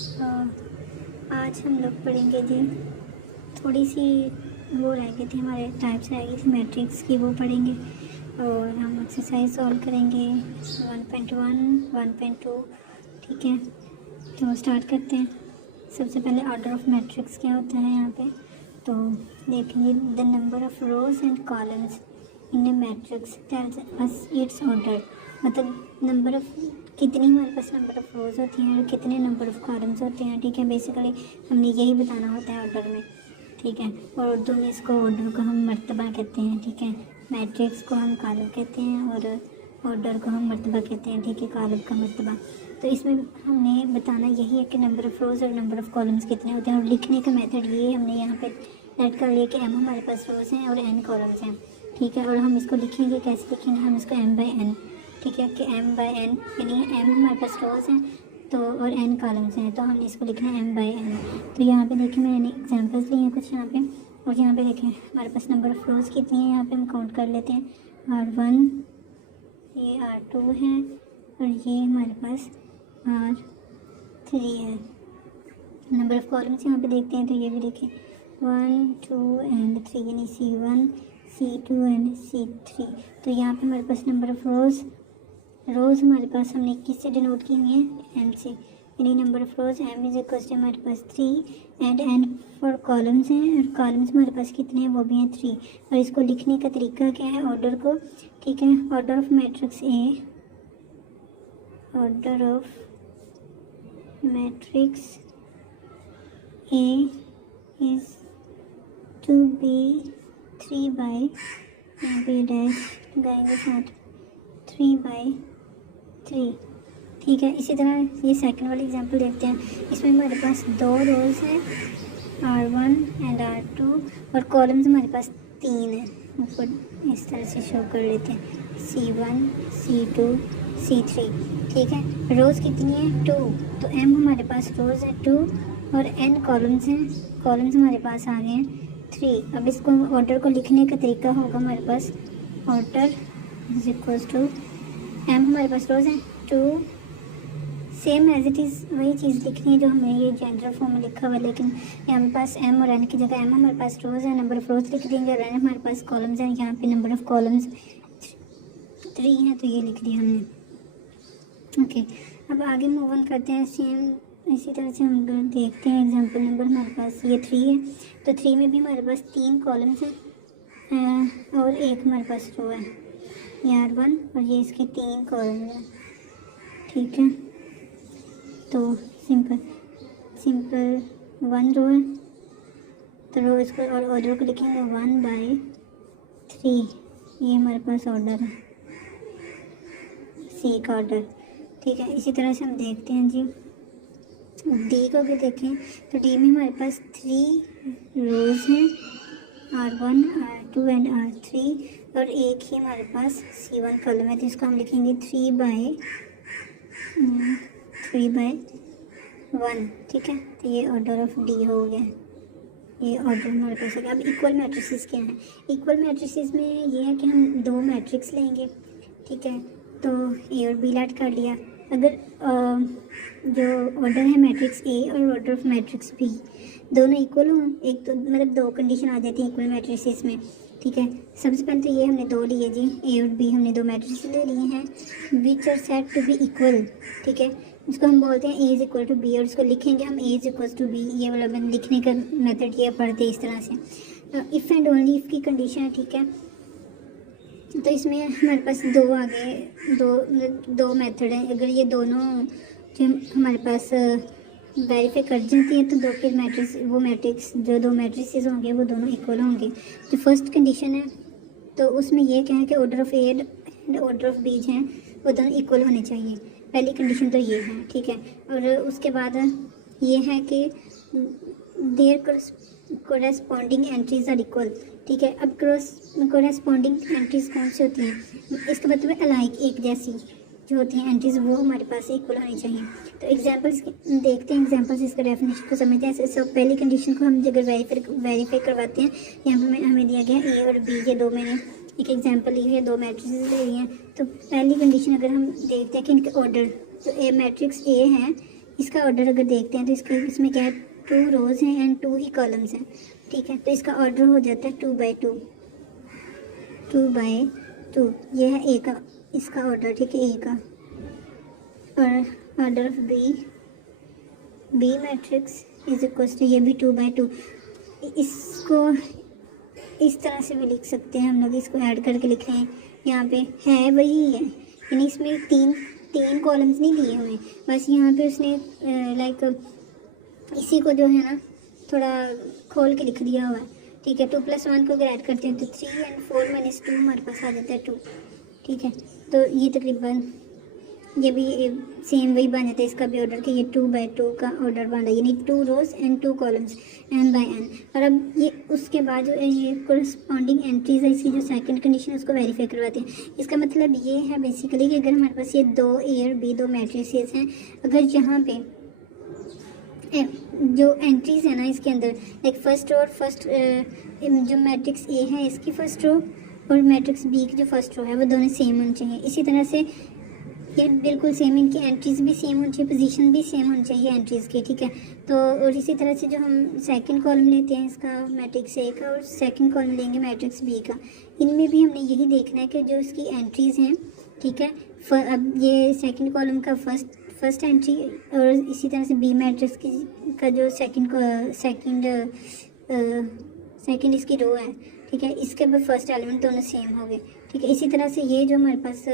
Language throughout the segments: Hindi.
अ, आज हम लोग पढ़ेंगे जी, थोड़ी सी वो रह गई थी, हमारे टाइप्स रह गई थी मैट्रिक्स की, वो पढ़ेंगे और हम एक्सरसाइज सॉल्व करेंगे 1.1 1.2। ठीक है, तो स्टार्ट करते हैं। सबसे पहले ऑर्डर ऑफ मैट्रिक्स क्या होता है यहाँ पे, तो देखेंगे the number of rows and columns in A matrix tells us it's order. मतलब नंबर ऑफ, कितनी हमारे पास नंबर ऑफ रोज होती हैं और कितने नंबर ऑफ कॉलम्स होते हैं। ठीक है, बेसिकली हमने यही बताना होता है ऑर्डर में। ठीक है, और उर्दू में इसको ऑर्डर को हम मर्तबा कहते हैं। ठीक है, मैट्रिक्स को हम कॉलम कहते हैं और ऑर्डर को हम मर्तबा कहते हैं। ठीक है, कॉलम का मर्तबा। तो इसमें हमने बताना यही है कि नंबर ऑफ रोज और नंबर ऑफ कॉलम्स कितने होते हैं, और लिखने का मेथड ये हमने यहाँ पे ऐड कर लिया कि एम हमारे पास रोज हैं और एन कॉलम्स हैं। ठीक है, और हम इसको लिखेंगे कैसे, लिखेंगे हम इसको एम बाई एन। ठीक है, कि एम बाई एन यानी एम हमारे पास रोज हैं तो और एन कॉलम्स हैं, तो हमने इसको लिखना है एम बाई एन। तो यहाँ पे देखिए मैंने एग्जांपल्स लिए हैं कुछ यहाँ पे, और यहाँ पे देखें हमारे पास नंबर ऑफ रोज कितनी है, यहाँ पे हम काउंट कर लेते हैं। R1, ये R2 है और ये हमारे पास R3 है। नंबर ऑफ कॉलम्स यहाँ पे देखते हैं तो ये भी देखें 1 2 एंड 3 यानी C1 C2 एंड C3। तो यहाँ पे हमारे पास नंबर ऑफ रोज़ हमारे पास हमने किससे डिनोट की हुई है, एम से, यानी number of rows M is equal to हमारे पास 3 एंड एन फॉर कॉलम्स हैं, और कॉलम्स हमारे पास कितने हैं, वो भी हैं 3। और इसको लिखने का तरीका क्या है, ऑर्डर को। ठीक है, order of matrix A, order of matrix A is to be 3 by, यहाँ पे डैश लगाएंगे साथ 3/3। ठीक है, इसी तरह ये सेकंड वाली एग्जांपल देखते हैं। इसमें हमारे पास 2 रोज़ हैं R1 एंड R2 और कॉलम्स हमारे पास 3 हैं। ऊपर इस तरह से शो कर लेते हैं C1 C2 C3। ठीक है, रोज़ कितनी है 2, तो M हमारे पास रोज़ है 2 और N कॉलम्स हैं, कॉलम्स हमारे पास आ गए हैं 3। अब इसको ऑर्डर को लिखने का तरीका होगा हमारे पास, order is equals to M हमारे पास रोज़ है 2, सेम एज इट इज़ वही चीज़ लिखनी है जो हमें ये जनरल फॉर्म में लिखा हुआ है, लेकिन यहाँ पे पास एम और एन की जगह एम हमारे पास रोज़ है, नंबर ऑफ रोज़ लिख देंगे, और एन हमारे पास कॉलम्स हैं। यहाँ पे नंबर ऑफ कॉलम्स 3 हैं तो ये लिख दिया हमने। ओके, अब आगे मूव ऑन करते हैं। सेम इसी तरह से हम देखते हैं एग्जाम्पल नंबर हमारे पास ये 3 है, तो 3 में भी हमारे पास 3 कॉलम्स हैं और एक हमारे पास रो है, ये R1 और ये इसके 3 कॉलम हैं। ठीक है, तो सिंपल 1 रो है, तो रो इसको और ऑर्डर को लिखेंगे 1/3। ये हमारे पास ऑर्डर है, सी का ऑर्डर। ठीक है, इसी तरह से हम देखते हैं जी डी को भी देखें, तो डी में हमारे पास 3 रोज़ हैं R1 R2 एंड R3 और एक ही हमारे पास C1 कॉलम है, तो इसको हम लिखेंगे 3/1। ठीक है, तो ये ऑर्डर ऑफ डी हो गया, ये ऑर्डर हमारे पास है। अब इक्वल मैट्रिसेस क्या हैं, इक्वल मैट्रिसेस में ये है कि हम 2 मैट्रिक्स लेंगे। ठीक है, तो ए और बी ऐड कर लिया। अगर जो ऑर्डर है मैट्रिक्स ए और ऑर्डर ऑफ मैट्रिक्स बी दोनों इक्वल हों, एक तो मतलब 2 कंडीशन आ जाती है इक्वल मैट्रिसेस में। ठीक है, सबसे पहले तो ये हमने 2 लिए जी, ए और बी हमने 2 मैट्रिक्स ले लिए हैं which are set to be equal. ठीक है, इसको हम बोलते हैं A is equal to B, और इसको लिखेंगे हम A is equal to B. ये वाला लिखने का मेथड ये पढ़ते इस तरह से। इफ़ एंड ओनली इफ़ की कंडीशन है। ठीक है, तो इसमें हमारे पास 2 आ गए, 2 मेथड हैं। अगर ये दोनों जो हमारे पास वेरीफाई कर जाती है तो 2 फिर मैट्रिक्स, वो मैट्रिक्स जो 2 मैट्रिक्स होंगे वो दोनों इक्वल होंगे। जो फर्स्ट कंडीशन है तो उसमें ये क्या है कि order of A and order of B हैं वो दोनों इक्वल होने चाहिए, पहली कंडीशन तो ये है। ठीक है, और उसके बाद ये है कि there corresponding entries are equal. ठीक है, अब कोरेस्पॉन्डिंग एंट्रीज कौन सी होती हैं, इसका मतलब है अलाइक, एक जैसी जो होती हैं एंट्रीज वो हमारे पास इक्वल होनी चाहिए। तो एग्जांपल्स देखते हैं, एग्जांपल्स इसका डेफिनेशन को समझते हैं। सब पहली कंडीशन को हम अगर वेरीफाई करवाते हैं, यहाँ पर हमें दिया गया ए और बी, ये 2 मैंने एक एग्जांपल ली है, 2 मैट्रिसेस ले रही हैं। तो पहली कंडीशन अगर हम देखते हैं कि इनके ऑर्डर, तो ए मैट्रिक्स ए है, इसका ऑर्डर अगर देखते हैं तो इसमें क्या है, 2 रोज़ हैं एंड 2 ही कॉलम्स हैं, ठीक है। तो इसका ऑर्डर हो जाता है 2 बाई 2, 2 बाई 2। ये है ए का इसका ऑर्डर, ठीक है, ए का। और order of B matrix is equal to, ये भी 2 बाई 2। इसको इस तरह से भी लिख सकते हैं हम लोग, इसको ऐड करके लिख रहे हैं, यहाँ पे है वही है, यानी इसमें तीन कॉलम्स नहीं दिए हुए, बस यहाँ पे उसने लाइक इसी को जो है ना थोड़ा खोल के लिख दिया हुआ है, ठीक है। 2 + 1 को अगर ऐड करते हैं तो 3 एंड 4 - 2 हमारे पास आ जाता है 2, ठीक है। तो ये तकरीबन ये भी सेम वही बन जाता है, इसका भी ऑर्डर कि ये 2 बाई 2 का ऑर्डर बन रहा है, यानी 2 rows and 2 columns, n by n। और अब ये उसके बाद जो ये कोरस्पॉन्डिंग एंट्रीज है, इसकी जो सेकंड कंडीशन है उसको वेरीफाई करवाते हैं। इसका मतलब ये है बेसिकली कि अगर हमारे पास ये 2 A और B 2 मैट्रिसेस हैं, अगर यहाँ पे जो एंट्रीज है ना इसके अंदर, लाइक फर्स्ट रो और फर्स्ट जो मैट्रिक्स ए है इसकी फर्स्ट रो और मैट्रिक्स बी की जो फर्स्ट रो है वो दोनों सेम होनी चाहिए। इसी तरह से ये बिल्कुल सेम, इनकी एंट्रीज भी सेम होनी चाहिए, पोजीशन भी सेम होनी चाहिए एंट्रीज की, ठीक है। तो और इसी तरह से जो हम सेकंड कॉलम लेते हैं इसका मैट्रिक्स ए का और सेकंड कॉलम लेंगे मैट्रिक्स बी का, इनमें भी हमने यही देखना है कि जो इसकी एंट्रीज हैं, ठीक है। अब ये सेकंड कॉलम का फर्स्ट एंट्री और इसी तरह से बी मैट्रिक्स का जो सेकंड इसकी रो है, ठीक है, इसके भी फर्स्ट एलिमेंट दोनों सेम हो गए, ठीक है। इसी तरह से ये जो हमारे पास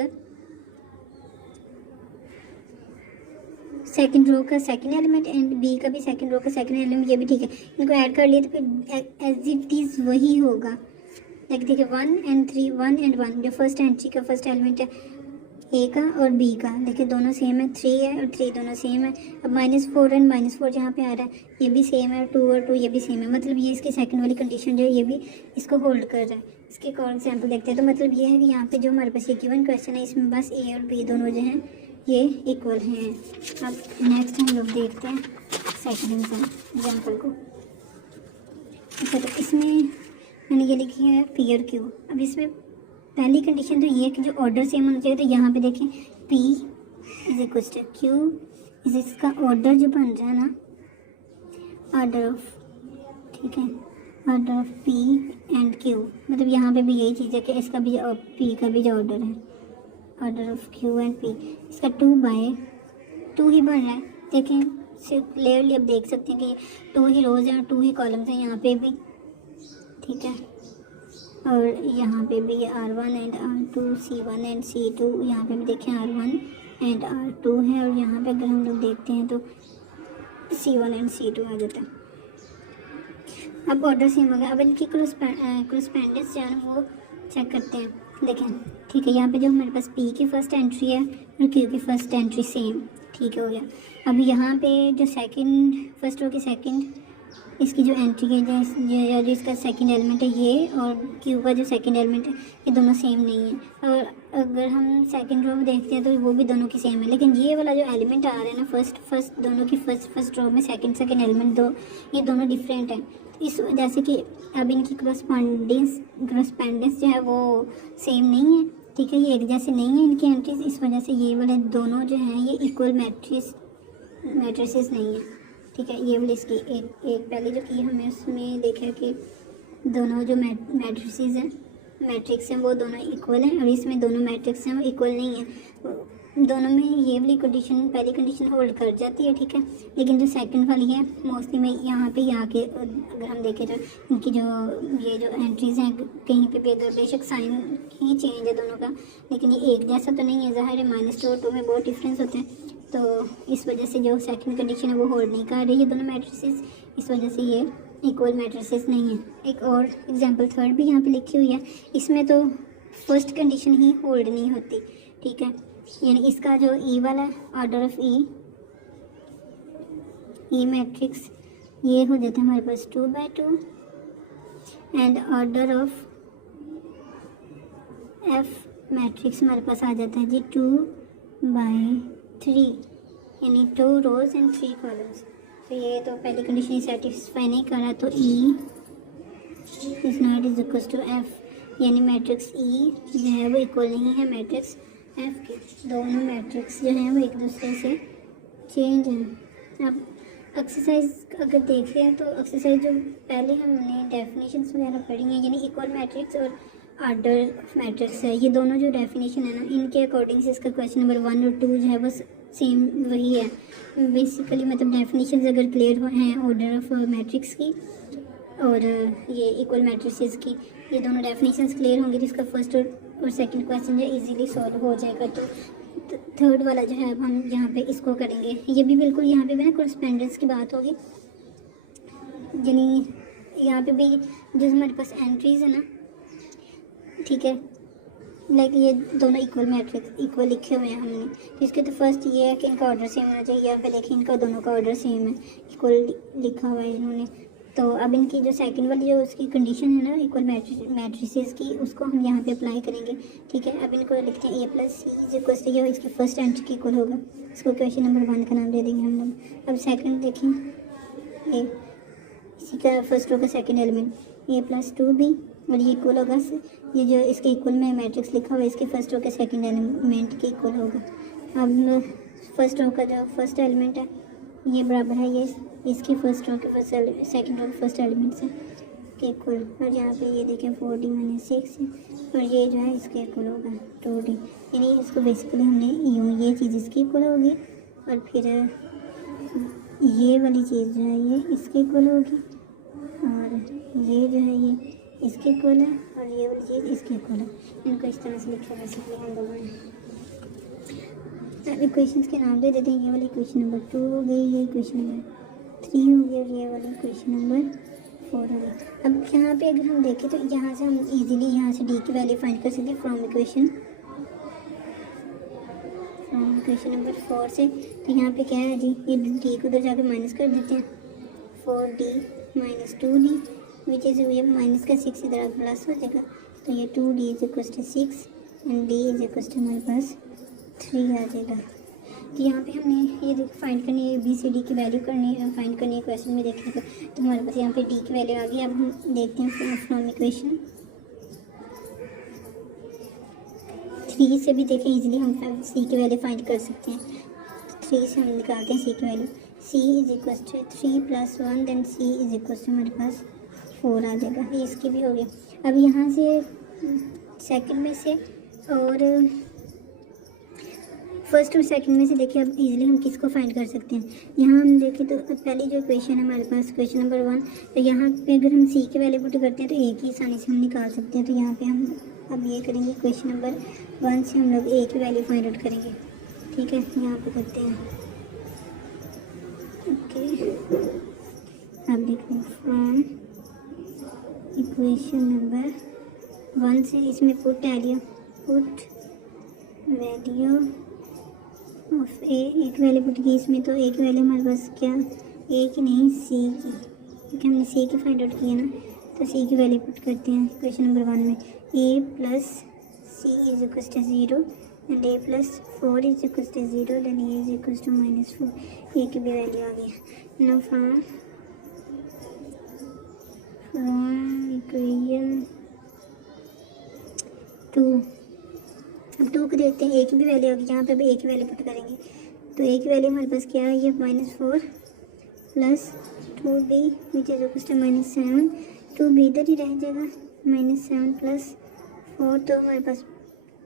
सेकंड रो का सेकंड एलिमेंट एंड बी का भी सेकंड रो का सेकंड एलिमेंट, ये भी ठीक है, इनको ऐड कर लिए तो फिर एज इट इज़ वही होगा। लाइक देखिए 1 एंड 3, 1 एंड 1 जो फर्स्ट एंट्री का फर्स्ट एलिमेंट है ए का और बी का, देखिए दोनों सेम है, 3 है और 3 दोनों सेम है। अब -4 एंड -4 जहाँ पे आ रहा है ये भी सेम है, 2 और 2 ये भी सेम है, मतलब ये इसकी सेकंड वाली कंडीशन जो है ये भी इसको होल्ड कर रहा है। इसके एक और एग्जाम्पल देखते हैं। तो मतलब ये है कि यहाँ पे जो हमारे पास ये गिवन क्वेश्चन है इसमें बस ए और बी दोनों जो हैं ये इक्वल हैं। अब नेक्स्ट हम लोग देखते हैं सेकंड एग्जाम्पल को। अच्छा, तो इसमें मैंने ये लिखी है पी और क्यू। अब इसमें पहली कंडीशन तो ये है कि जो ऑर्डर सेम होना चाहिए, तो यहाँ पे देखें P is equal to Q is, इसका ऑर्डर जो बन रहा है ना ऑर्डर ऑफ, ठीक है, order of P and Q, मतलब यहाँ पे भी यही चीज़ है कि इसका भी P का भी जो ऑर्डर है order of Q and P, इसका 2 बाई 2 ही बन रहा है। देखें सिर्फ क्लियरली अब देख सकते हैं कि 2 ही रोज़ हैं और 2 ही कॉलम्स हैं यहाँ पे भी, ठीक है। और यहाँ पे भी R1 and R2, C1 and C2, यहाँ पे भी देखें R1 एंड R2 है, और यहाँ पे अगर हम लोग देखते हैं तो C1 एंड C2 आ जाता है। अब ऑर्डर सेम हो गया। अब इनकी कोरस्पेंडेंस जो है ना वो चेक करते हैं। देखें, ठीक है, यहाँ पे जो हमारे पास P की फर्स्ट एंट्री है और Q की फर्स्ट एंट्री सेम, ठीक हो गया। अब यहाँ पे जो फर्स्ट रो की सेकंड इसकी जो एंट्री है जो इसका सेकंड एलिमेंट है ये, और क्यू का जो सेकंड एलिमेंट है ये दोनों सेम नहीं है। और अगर हम सेकंड रो में देखते हैं तो वो भी दोनों की सेम है, लेकिन ये वाला जो एलिमेंट आ रहा है ना फर्स्ट दोनों की फर्स्ट रो में सेकंड एलिमेंट ये दोनों डिफरेंट हैं। इस वजह से कि अब इनकी कोरस्पेंडेंस जो है वो सेम नहीं है, ठीक है, ये एक जैसे नहीं है इनकी एंट्रीज, इस वजह से ये वाले दोनों जो हैं ये इक्वल मैट्रिसेस नहीं है, ठीक है। ये वाली इसकी एक पहले जो की हमने उसमें देखा कि दोनों जो मैट्रिसेस हैं मैट्रिक्स हैं वो दोनों इक्वल हैं, और इसमें दोनों मैट्रिक्स हैं वो इक्वल नहीं है। दोनों में ये वाली कंडीशन पहली कंडीशन होल्ड कर जाती है, ठीक है, लेकिन जो सेकंड वाली है मोस्टली में यहाँ पे आके अगर हम देखें तो इनकी ये जो एंट्रीज़ हैं कहीं पे भी अगर बेशक साइन ही चेंज है दोनों का, लेकिन ये एक जैसा तो नहीं है, ज़ाहिर है -2 और 2 में बहुत डिफरेंस होते हैं, तो इस वजह से जो सेकंड कंडीशन है वो होल्ड नहीं कर रही है दोनों मैट्रिसेस, इस वजह से ये इक्वल मैट्रिसेस नहीं है। एक और एग्जांपल थर्ड भी यहाँ पे लिखी हुई है, इसमें तो फर्स्ट कंडीशन ही होल्ड नहीं होती, ठीक है, यानी इसका जो ई वाला ऑर्डर ऑफ ई मैट्रिक्स ये हो जाता है हमारे पास 2 by 2 and order of F matrix हमारे पास आ जाता है जी 2 बाई 3, यानी 2 रोज एंड 3 कॉलम्स। तो ये तो पहली कंडीशन सेटिस्फाई नहीं कर रहा, तो E is not is equal to F, यानी मैट्रिक्स ई जो है वो इक्वल नहीं है मैट्रिक्स एफ के। दोनों मैट्रिक्स जो हैं वो एक दूसरे से चेंज हैं, अब एक्सरसाइज अगर देखें तो एक्सरसाइज जो पहले हमने डेफिनेशंस वगैरह पढ़ी हैं, यानी इक्वल मैट्रिक्स और आर्डर ऑफ मैट्रिक्स है, ये दोनों जो डेफिनेशन है ना, इनके अकॉर्डिंग से इसका क्वेश्चन नंबर 1 और 2 जो है बस सेम वही है बेसिकली। मतलब डेफिनेशंस अगर क्लियर हैं ऑर्डर ऑफ मैट्रिक्स की और ये इक्वल मैट्रिसेस की, ये दोनों डेफिनेशंस क्लियर होंगे तो इसका फर्स्ट और सेकंड क्वेश्चन जो इजीली सॉल्व हो जाएगा। तो थर्ड वाला जो है अब हम यहाँ पे इसको करेंगे, ये भी बिल्कुल यहाँ पे भी ना कोरेस्पेंडेंस की बात होगी, यानी यहाँ पे भी जो हमारे पास एंट्रीज है ना, ठीक है, लाइक ये दोनों इक्वल मैट्रिक्स इक्वल लिखे हुए हैं हमने, तो इसके तो फर्स्ट ये है कि इनका ऑर्डर सेम होना चाहिए। यहाँ पे देखिए इनका दोनों का ऑर्डर सेम है, इक्वल लिखा हुआ है इन्होंने। तो अब इनकी जो सेकंड वाली जो उसकी कंडीशन है ना इक्वल मैट्रिसेस की, उसको हम यहाँ पे अप्लाई करेंगे, ठीक है। अब इनको लिखते हैं a + c = ये इसकी फर्स्ट एंट्री की इक्वल होगा, इसको क्वेश्चन नंबर 1 का नाम दे देंगे हम लोग। अब सेकंड देखें, ए इसी का फर्स्ट रो का सेकंड एलिमेंट a + 2b और ये इक्वल होगा ये जो इसके इक्वल में मैट्रिक्स लिखा हुआ है इसके फर्स्ट रो के सेकंड एलिमेंट के इक्वल होगा। अब फर्स्ट रो का जो फर्स्ट एलिमेंट है ये बराबर है ये इसके फर्स्ट रो के फर्स्ट सेकंड रो के फर्स्ट एलिमेंट से के इक्वल, और यहाँ पे ये देखें 4d - 6 और ये जो है इसके इक्वल होगा 2d, यानी इसको बेसिकली हमने यूँ ये चीज़ इसकी इक्वल होगी और फिर ये वाली चीज़ जो है ये इसके इक्वल होगी और ये जो है ये इसके इक्वल है और ये वाली चीज़ इसके इक्वल है। इनको इस तरह से लिखा बेसिकली हम लोगों ने। इक्वेशंस के नाम दे देते हैं, ये वाली इक्वेशन नंबर 2 हो गई, ये इक्वेशन नंबर 3 हो गई और ये वाली इक्वेशन नंबर 4 हो गई। अब यहाँ पे अगर हम देखें तो यहाँ से हम इजीली यहाँ से डी की वैल्यू फाइंड कर सकते हैं फ्रॉम इक्वेशन नंबर 4 से। तो यहाँ पे क्या है जी, ये डी को उधर जाके माइनस कर देते हैं, 4d - 2d विच इज़ ये माइनस का 6 इधर आगे प्लस हो जाएगा, तो ये 2d = 6 एंड d = हमारे पास 3 आ जाएगा। तो यहाँ पे हमने ये फाइंड करनी है ABCD की वैल्यू करनी है फाइंड करनी है क्वेश्चन में देखने को, तो हमारे पास यहाँ पे D की वैल्यू आ गई। अब हम देखते हैं फ्रॉम इक्वेशन 3 से भी देखें इजीली हम C की वैल्यू फाइंड कर सकते हैं। 3 से हम निकालते हैं C की वैल्यू, C = 3 + 1 देन C = हमारे पास 4 आ जाएगा, ये इसकी भी हो गया। अब यहाँ से सेकंड में से और फर्स्ट और सेकंड में से देखिए अब इजीली हम किसको फाइंड कर सकते हैं। यहाँ हम देखें तो पहली जो इक्वेशन है हमारे पास क्वेश्चन नंबर 1, तो यहाँ पे अगर हम C की वैल्यू पुट करते हैं तो A की आसानी से हम निकाल सकते हैं। तो यहाँ पे हम अब ये करेंगे क्वेश्चन नंबर 1 से हम लोग A की वैल्यू फाइंड आउट करेंगे, ठीक है। यहाँ पे करते हैं ओके। अब देखते हैं फ्रॉम इक्वेशन नंबर 1 से इसमें पुट वैल्यू ऑफ ए, एक वैल्यू पुट की इसमें, तो एक वैल्यू हमारे पास क्या ए की नहीं C की, क्योंकि हमने C की फाइंड आउट की है ना, तो C की वैल्यू पुट करते हैं क्वेश्चन नंबर 1 में। A + C = 0 and A + 4 = 0 then A = -4, A की भी वैल्यू आ गई। नाउ फ्रॉम इक्वेशन 2 अब 2 को देखते हैं, A की भी वैल्यू होगी, यहाँ पे भी A की वैल्यू पुट करेंगे, तो A की वैल्यू हमारे पास क्या है ये -4 + 2b विच इज -7, 2b इधर ही रह जाएगा, -7 + 4 तो हमारे पास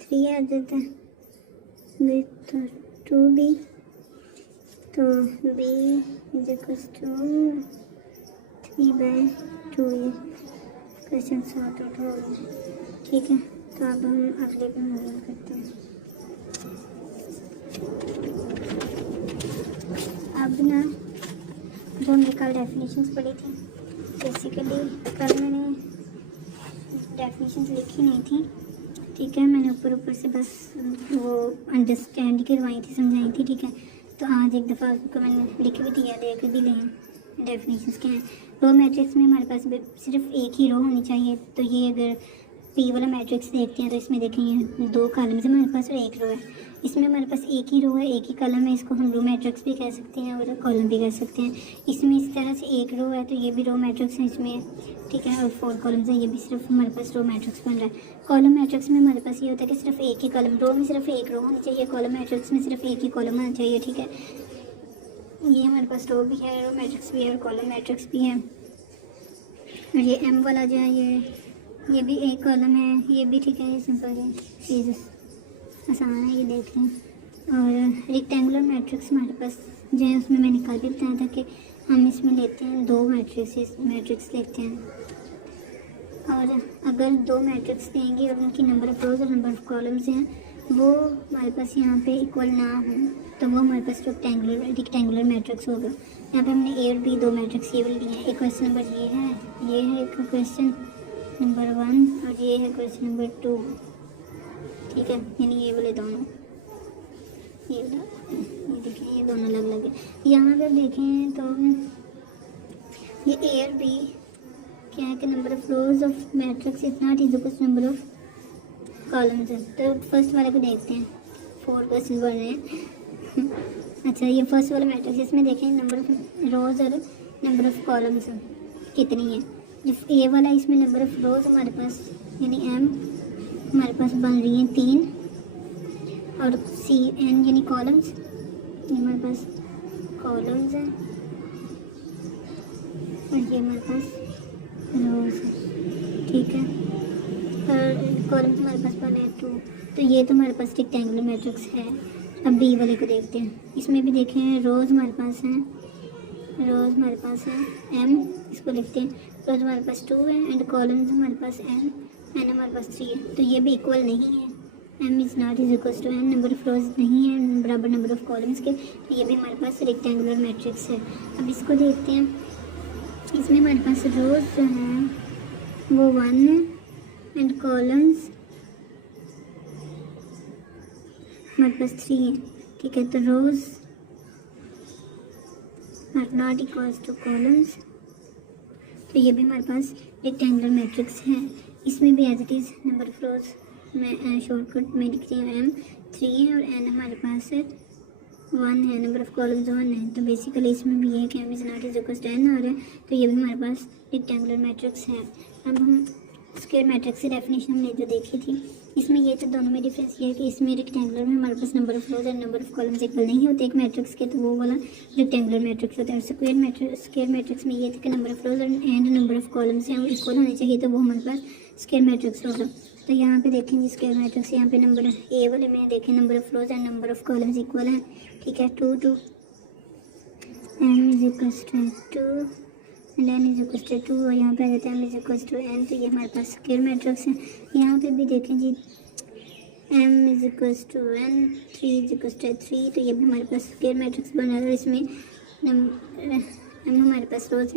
3 आ जाता है विथ 2b, तो b = 3/2 ये क्वेश्चन सॉर्ट आउट हो गया, ठीक है। तो अब हम अगले पे मूव करते हैं। अब ना जो हमने कल डेफिनेशंस पढ़ी थी, बेसिकली कल मैंने डेफिनेशंस लिखी नहीं थी, ठीक है, मैंने ऊपर से बस वो अंडरस्टैंड करवाई थी, समझाई थी, ठीक है। तो आज एक दफ़ा उसको मैंने लिख भी दिया, देख भी लिए हैं डेफिनेशंस क्या हैं। रो मैट्रिक्स में हमारे पास सिर्फ एक ही रो होनी चाहिए, तो ये अगर P वाला मैट्रिक्स देखते हैं तो इसमें देखेंगे 2 कॉलम्स है हमारे पास और 1 रो है। इसमें हमारे पास एक ही रो है, एक ही कॉलम है, इसको हम रो मैट्रिक्स भी कह सकते हैं और कॉलम भी कह सकते हैं। इसमें इस तरह से एक रो है तो ये भी रो मैट्रिक्स है इसमें, ठीक है, और 4 कॉलम्स हैं, ये भी सिर्फ हमारे पास रो मैट्रिक्स बन रहा है। कॉलम मैट्रिक्स में हमारे पास ये होता है कि सिर्फ एक ही कॉलम, रो में सिर्फ एक रो होनी चाहिए, कॉलम मैट्रिक्स में सिर्फ एक ही कॉलम होना चाहिए, ठीक है। ये हमारे पास रो भी है, रो मैट्रिक्स भी है और कॉलम मैट्रिक्स भी है। और ये एम वाला जो है ये भी एक कॉलम है, ये भी ठीक है, ये सिंपल है, चीज़ आसान है, ये देख लें। और रेक्टेंगुलर मैट्रिक्स हमारे पास जो है उसमें मैंने कल भी बताया था कि हम इसमें लेते हैं 2 मैट्रिक्स लेते हैं। और अगर 2 मैट्रिक्स देंगे और उनकी नंबर ऑफ रोज और नंबर ऑफ कॉलम्स हैं वो हमारे पास यहाँ पे इक्वल ना हो तो वो हमारे पास रेक्टेंगुलर मैट्रिक्स होगा। यहाँ पे हमने ए और बी 2 मैट्रिक्स ये वाले लिए हैं। एक क्वेश्चन नंबर ये है एक क्वेश्चन नंबर 1 और ये है क्वेश्चन नंबर 2, ठीक है, यानी ये वाले दोनों, ये देखें ये दोनों अलग अलग है। यहाँ पर देखें तो ये ए और बी क्या है कि number of rows of matrix is not equal to number of columns है। तो फर्स्ट वाले को देखते हैं, 4 क्वेश्चन बन रहे हैं। अच्छा, ये फर्स्ट वाला मैट्रिक्स, इसमें देखें नंबर ऑफ रोज और नंबर ऑफ कॉलम्स कितनी है। जो ए वाला इसमें नंबर ऑफ रोज हमारे पास यानी एम हमारे पास बन रही हैं 3 और सी एन यानी कॉलम्स, ये हमारे पास कॉलम्स हैं और ये हमारे पास रोज है, ठीक है। और कॉलम्स हमारे पास बने 2, तो ये तो हमारे पास रेक्टेंगुलर मैट्रिक्स है। अब बी वाले को देखते हैं, इसमें भी देखें रोज़ हमारे पास हैं, रोज़ हमारे पास है एम, इसको लिखते हैं, रोज़ हमारे पास 2 है एंड कॉलम्स हमारे पास एन हमारे पास 3 है। तो ये भी इक्वल नहीं है, M is not is equal to N, number of rows नहीं है बराबर नंबर ऑफ कॉलम्स के, तो ये भी हमारे पास रेक्टेंगुलर मैट्रिक्स है। अब इसको देखते हैं, इसमें हमारे पास रोज़ जो हैं वो 1 है एंड कॉलम्स हमारे पास 3 है, ठीक है। तो rows are not equals to columns, तो ये भी हमारे पास रेक्टेंगुलर मैट्रिक्स है। इसमें भी as it is number of rows मैं शॉर्टकट में लिख रही हूँ एम 3 है और एन हमारे पास 1 है, नंबर ऑफ कॉलम्स 1 है। तो बेसिकली इसमें भी ये कि M is not is equal to N आ रहा है, तो ये भी हमारे पास रेक्टेंगुलर मैट्रिक्स है। अब हम स्क्वायर मैट्रिक्स की डेफिनेशन हमने जो देखी थी, इसमें ये तो दोनों में डिफरेंस ये है कि इसमें रेक्टेंगुलर में हमारे पास नंबर ऑफ रोज और नंबर ऑफ कॉलम्स इक्वल नहीं होते एक मैट्रिक्स के, तो वो वाला रेक्टेंगुलर मैट्रिक्स होता है। और स्क्वायर मैट्रिक्स में ये था कि number of rows and number of columns हैं वो इक्वल होने चाहिए, तो वो हमारे पास स्क्वायर मैट्रिक्स होगा। तो यहाँ पे देखेंगे स्क्वायर मैट्रिक्स, यहाँ पे नंबर ए वाले में देखें number of rows and number of columns equal है, ठीक है। 2 2 M is equal to 2 and N is equal to 2 और यहाँ पे आ जाता है M is equal to N, तो ये हमारे पास स्क्वायर मैट्रिक्स है। यहाँ पे भी देखें जी M is equal to N, 3 is equal to 3, तो ये भी हमारे पास स्क्वायर मैट्रिक्स बना है। और इसमें एम हमारे पास रोज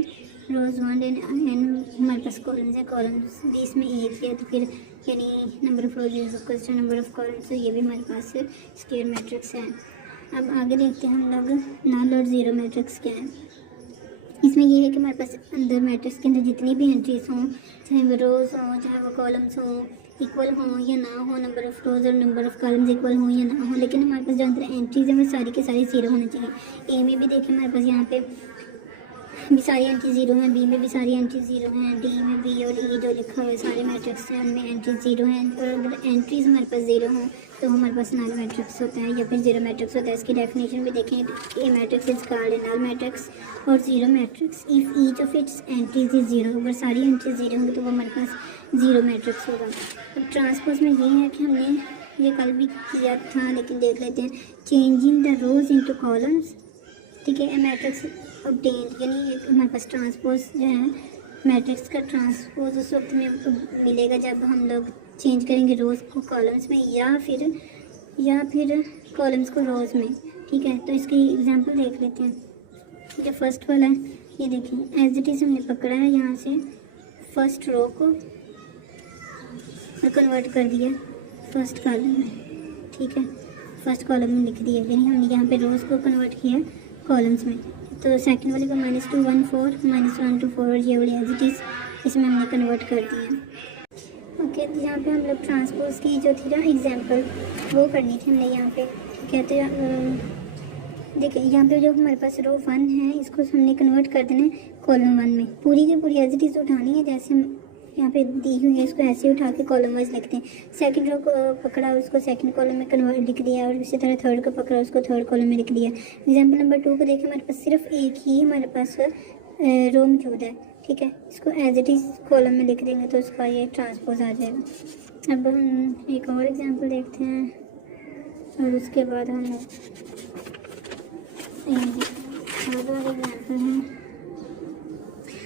1 एंड एन हमारे पास कॉलम्स है, कॉलम्स भी इसमें एक है, तो फिर यानी number of rows is equal to number of columns, तो ये भी हमारे पास स्क्वायर मैट्रिक्स है। अब आगे देखते हैं हम लोग नल और ज़ीरो मैट्रिक्स क्या है। इसमें ये है कि हमारे पास अंदर मैट्रिक्स के अंदर जितनी भी एंट्रीज हों, चाहे वो रोज़ हों चाहे वो कॉलम्स हों, इक्वल हों या ना हो, नंबर ऑफ रोज़ और नंबर ऑफ कॉलम्स इक्वल हों या ना हो, लेकिन हमारे पास जो अंदर एंट्रीज हैं वो सारी के सारी 0 होने चाहिए। ए में भी देखें हमारे पास यहाँ पे भी सारी एंट्री 0 हैं, बी में भी सारी एंट्री 0 हैं, डी में बी और ई जो लिखा हुआ है सारे मैट्रिक्स हैं उनमें एंट्री 0 हैं। और अगर एंट्रीज हमारे पास 0 हों तो हमारे पास नल मैट्रिक्स होता है या फिर 0 मैट्रिक्स होता है। इसकी डेफिनेशन भी देखें, a matrix is called null matrix और 0 matrix if each of its entries is 0, अगर सारी एंट्री 0 होंगी तो वो हमारे पास 0 मैट्रिक्स होगा। अब ट्रांसपोज में ये है कि हमने ये कल भी किया था लेकिन देख लेते हैं, changing the rose into columns, ठीक है। मैट्रिक्स ऑब्टेन्ड यानी हमारे पास ट्रांसपोज जो है मैट्रिक्स का ट्रांसपोज उस वक्त में मिलेगा जब हम लोग चेंज करेंगे रोज़ को कॉलम्स में या फिर कॉलम्स को रोज़ में, ठीक है। तो इसकी एग्जांपल देख लेते हैं। जो फर्स्ट वाला है ये देखिए एज इट इज़ हमने पकड़ा है यहाँ से फर्स्ट रो को और कन्वर्ट कर दिया फर्स्ट कॉलम में, ठीक है। फर्स्ट कॉलम में लिख दिया यानी हमने यहाँ पे रोज़ को कन्वर्ट किया कॉलम्स में। तो सेकंड वाले को -2 1 4 -1 2 4 और ये वाले एज इट इज़ इसमें हमने कन्वर्ट कर दिया। ओके, तो यहाँ पे हम लोग ट्रांसपोज की जो थी ना एग्जांपल वो करनी थी हमने यहाँ पे, ठीक है। तो देखिए यहाँ पे जो हमारे पास रो 1 है इसको हमने कन्वर्ट कर देना है कॉलम 1 में, पूरी की पूरी एज इट इज़ उठानी है जैसे यहाँ पे दी हुई है, इसको ऐसे उठा के कॉलम वाइज लिखते हैं। सेकंड रो को पकड़ा, उसको सेकंड कॉलम में कन्वर्ट लिख दिया, और इसी तरह थर्ड को पकड़ा, उसको थर्ड कॉलम में लिख दिया। एग्जाम्पल नंबर 2 को देखें, हमारे पास सिर्फ एक ही हमारे पास रो मौजूद है, ठीक है। इसको एज इट इज़ कॉलम में लिख देंगे तो उसका ये ट्रांसपोज आ जाएगा। अब हम एक और एग्जाम्पल देखते हैं, और उसके बाद हम थर्ड वाला एग्जाम्पल है।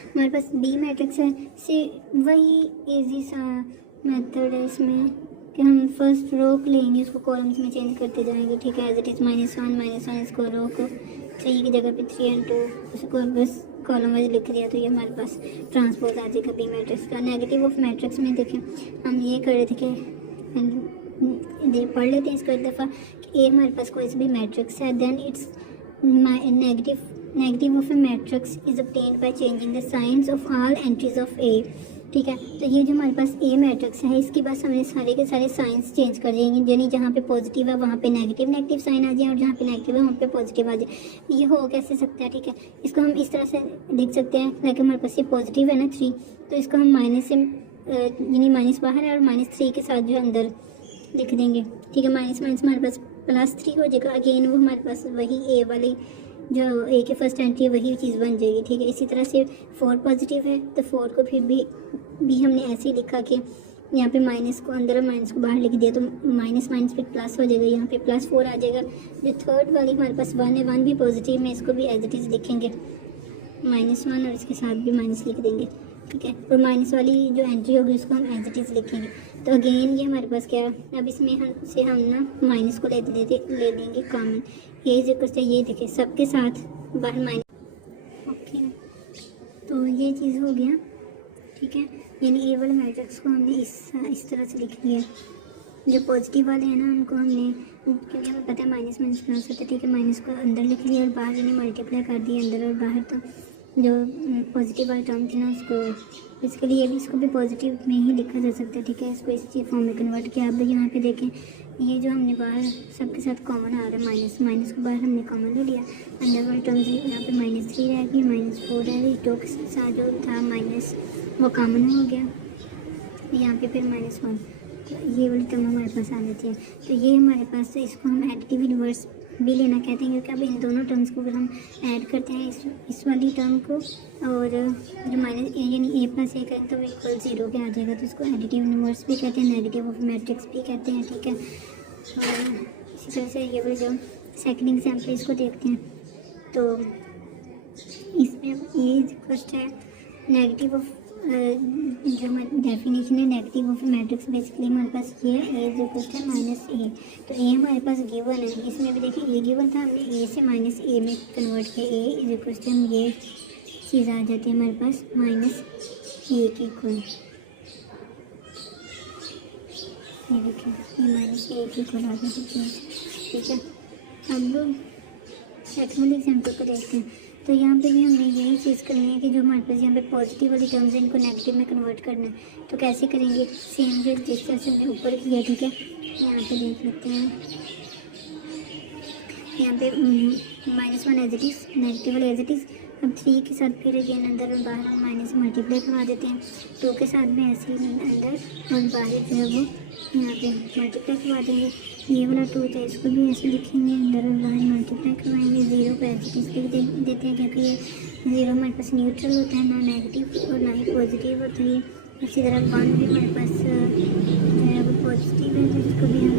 हमारे पास बी मैट्रिक्स है, से वही इजी सा मेथड है इसमें कि हम फर्स्ट रो को लेंगे, उसको कॉलम्स में चेंज करते जाएंगे, ठीक है। एज इट इज़ -1 इसको रो को 3 की जगह पे 3 और 2 उसको बस कॉलम वाइज लिख दिया, तो ये हमारे पास ट्रांसपोज आ जाएगा बी मैट्रिक्स का। नेगेटिव ऑफ मैट्रिक्स में देखें, हम ये कर रहे थे कि पढ़ लेते हैं इसको एक दफ़ा कि ए हमारे पास कोई सा भी मैट्रिक्स है, then its negative of A matrix is obtained by changing the signs of all entries of A, ठीक है। तो ये जो हमारे पास ए मैट्रिक्स है, इसके पास हमें सारे के सारे साइंस चेंज कर देंगे, यानी जहाँ पे पॉजिटिव है वहाँ पे नेगेटिव साइन आ जाए, और जहाँ पे नेगेटिव है वहाँ पे पॉजिटिव आ जाए। ये हो कैसे सकता है, ठीक है। इसको हम इस तरह से लिख सकते हैं, लाइक हमारे पास ये पॉजिटिव है ना 3, तो इसको हम माइनस से यानी माइनस बाहर है और -3 के साथ जो अंदर लिख देंगे, ठीक है। माइनस हमारे पास +3 हो जाएगा। अगेन वो हमारे पास वही ए वाली जो ए के फर्स्ट एंट्री वही चीज़ बन जाएगी, ठीक है। इसी तरह से 4 पॉजिटिव है, तो 4 को फिर भी हमने ऐसे ही लिखा कि यहाँ पे माइनस को अंदर और माइनस को बाहर लिख दिया, तो माइनस फिर प्लस हो जाएगा, यहाँ पे +4 आ जाएगा। जो थर्ड वाली हमारे पास 1 है, 1 भी पॉजिटिव में, इसको भी एज इट इज़ लिखेंगे -1 और इसके साथ भी माइनस लिख देंगे, ठीक है। और माइनस वाली जो एंट्री होगी उसको हम एज इट इज़ लिखेंगे। तो अगेन ये हमारे पास क्या है, अब इसमें हम ना माइनस को ले देंगे कॉमन। ये जो ये देखिए सबके साथ बाहर माइनस, ओके। तो ये चीज़ हो गया, ठीक है। यानी ए वाले मैट्रिक्स को हमने इस तरह से लिख लिया। जो पॉजिटिव वाले हैं ना उनको हमने, क्योंकि हमें पता है माइनस प्लस होता है, ठीक है, माइनस को अंदर लिख लिया और बाहर यानी मल्टीप्लाई कर दिया अंदर और बाहर। तो जो पॉजिटिव वाला टर्म थी ना उसको, इसके लिए भी इसको भी पॉजिटिव में ही लिखा जा सकता है, ठीक है। इसको इसी फॉर्म में कन्वर्ट किया। अब यहाँ पे देखें, ये जो हमने बाहर सबके साथ कॉमन आ रहा है, माइनस को बाहर हमने कॉमन ले लिया, अंदर वाले टर्म से यहाँ पे -3 रह गई, -4 रह गई, 2 के साथ जो था माइनस वो कॉमन हो गया, यहाँ पे फिर -1, तो ये वाली टर्म हमारे पास आ जाती है। तो ये हमारे पास, इसको हम एडिटिव इनवर्स भी लेना कहते हैं, क्योंकि अब इन दोनों टर्म्स को अगर हम ऐड करते हैं इस वाली टर्म को, और जो माइनस यानी a + 1 करें तो वो इक्वल 0 के आ जाएगा, तो इसको एडिटिव इनवर्स भी कहते हैं, नेगेटिव ऑफ मैट्रिक्स भी कहते हैं, ठीक है। और इसी तरह से ये वाली जो सेकंड एग्जाम्पल इसको देखते हैं, तो इसमें ये क्वेश्चन है नेगेटिव ऑफ, जो डेफिनेशन है नेगेटिव ऑफ मैट्रिक्स, बेसिकली हमारे पास ये है ए जो क्वेश्चन -a, तो ए हमारे पास गिवन है। इसमें भी देखिए ये गिवन था, हमने ए से -a में कन्वर्ट किया, ए जो क्वेश्चन ये चीज़ आ जाती है हमारे पास -a के इक्वल, ये देखिए ये -a के इक्वल आ जाती है, ठीक है। अब सेकंड एग्जाम्पल को देखते हैं। तो यहाँ पे भी हमें यही चीज़ करनी है कि जो हमारे पास यहाँ पे पॉजिटिव वाली टर्म्स हैं इनको नेगेटिव में कन्वर्ट करना है। तो कैसे करेंगे, सेम जो जिस तरह से हमने ऊपर किया, ठीक है। यहाँ पे देख लेते हैं, यहाँ पे -1 एज इट इज़, नेगेटिव वाले एज इट इज़। अब 3 के साथ फिर अगेन अंदर और बाहर हम माइनस मल्टीप्लाई करवा देते हैं, 2 के साथ भी ऐसे ही अंदर और बाहर जो है वो यहाँ पे मल्टीप्लाई करवा देंगे। ये वाला 2 है, इसको भी ऐसे लिखेंगे, अंदर और बाहर मल्टीप्लाई करवाएंगे। 0 को एज इट इज़ लिख देते हैं, क्योंकि ये 0 हमारे पास न्यूट्रल होता है, ना नेगेटिव और ना ही पॉजिटिव होता है। इसी तरह 1 भी हमारे पास जो है वो पॉजिटिव है, तो इसको भी हम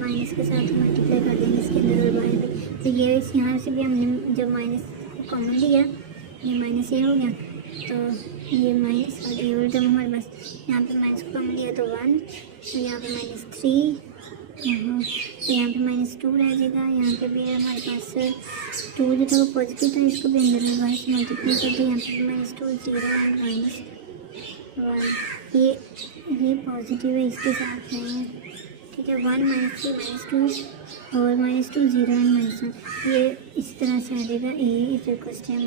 माइनस के साथ मल्टीप्लाई कर देंगे इसके अंदर और बाहर भी। तो ये यहाँ से भी हमने जब माइनस कॉमन लिया, ये माइनस ये हो गया, तो ये माइनस और ये टर्म हमारे पास, यहाँ पे माइनस को कॉमन लिया तो 1, तो यहाँ पे -3, तो यहाँ पे -2 रह जाएगा। यहाँ पे भी हमारे पास 2 जो था वो पॉजिटिव था, इसको भी अंदर में बाहर से मल्टीप्लाई कर दिया, यहाँ पे -2 0 और -1, ये पॉजिटिव है, इसके साथ नहीं है, ठीक है। 1 -3 -2 और -2 0 और -1, ये इस तरह से आ जाएगा A is equal to -a।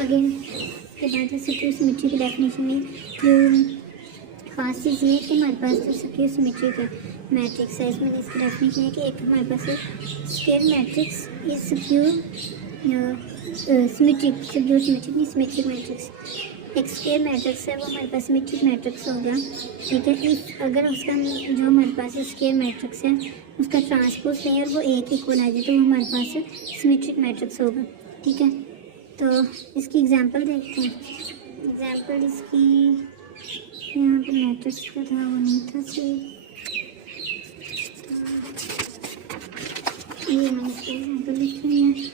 Again के बाद सिक्योर सिमेट्री की डेफिनेशन में जो खास चीज़ ये है कि हमारे पास जो सिक्योर सिमेट्री का मैट्रिक्स है, इसमें इसकी डेफिनेशन है कि एक हमारे पास square matrix is skew symmetric matrix एक स्क्वायर मैट्रिक्स है वो हमारे पास सिमेट्रिक मैट्रिक्स होगा, ठीक है। इफ अगर उसका जो हमारे पास स्क्वायर मैट्रिक्स है उसका ट्रांसपोज नहीं और वो एक इक्वल आ जाए तो वो हमारे पास सिमेट्रिक मैट्रिक्स होगा, ठीक है। तो इसकी एग्जांपल देखते हैं। एग्जांपल इसकी यहाँ पे मैट्रिक्स का था, वो नहीं था सही। ये मैंने इसका एग्जांपल लिख रही है।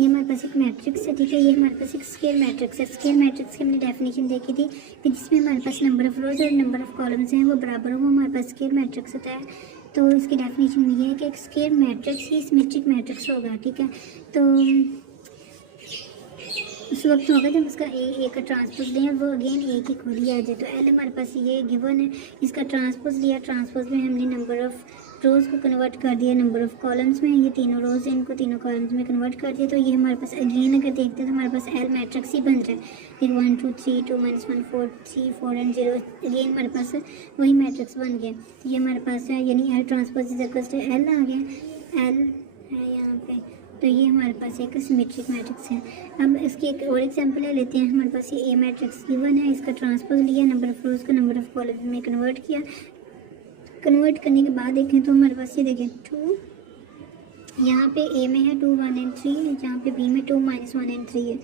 ये हमारे पास एक मैट्रिक्स है, ठीक है। ये हमारे पास एक स्क्वायर मैट्रिक्स है। स्क्वायर मैट्रिक्स की हमने डेफिनेशन देखी थी कि जिसमें हमारे पास नंबर ऑफ रोज और नंबर ऑफ कॉलम्स हैं वो बराबर हो, वो हमारे पास स्क्वायर मैट्रिक्स होता है। तो इसकी डेफिनेशन में ये है कि एक स्क्वायर मैट्रिक्स ही सिमेट्रिक मैट्रिक्स होगा, ठीक है। तो उस वक्त होगा जब उसका ए का ट्रांसपोज लें और वो अगेन ए की खोली आ जाए। तो एल हमारे पास ये गिवन है, इसका ट्रांसपोज लिया, ट्रांसपोज में हमने नंबर ऑफ रोज़ को कन्वर्ट कर दिया नंबर ऑफ कॉलम्स में, ये तीनों रोज़ इनको तीनों कॉलम्स में कन्वर्ट कर दिया। तो ये हमारे पास अगेन अगर देखते हैं तो हमारे पास एल मैट्रिक्स ही बन रहा है। फिर 1 2 3 2 -1 4 3 4 एंड 0 अगेन हमारे पास वही मैट्रिक्स बन गया। तो ये हमारे पास है, यानी L transpose is equal to L आ गया, एल है यहाँ पे। तो ये हमारे पास एक सिमेट्रिक मैट्रिक्स है। अब इसकी एक और एग्जांपल ले लेते हैं। हमारे पास ये ए मैट्रिक्स गिवन है, इसका ट्रांसपोज लिया, नंबर ऑफ रोज़ को नंबर ऑफ कॉलम्स में कन्वर्ट किया। कन्वर्ट करने के बाद देखें तो हमारे पास ये देखें 2 यहाँ पे ए में है 2 1 एंड 3 है, जहाँ पे बी में 2 -1 एंड 3 है।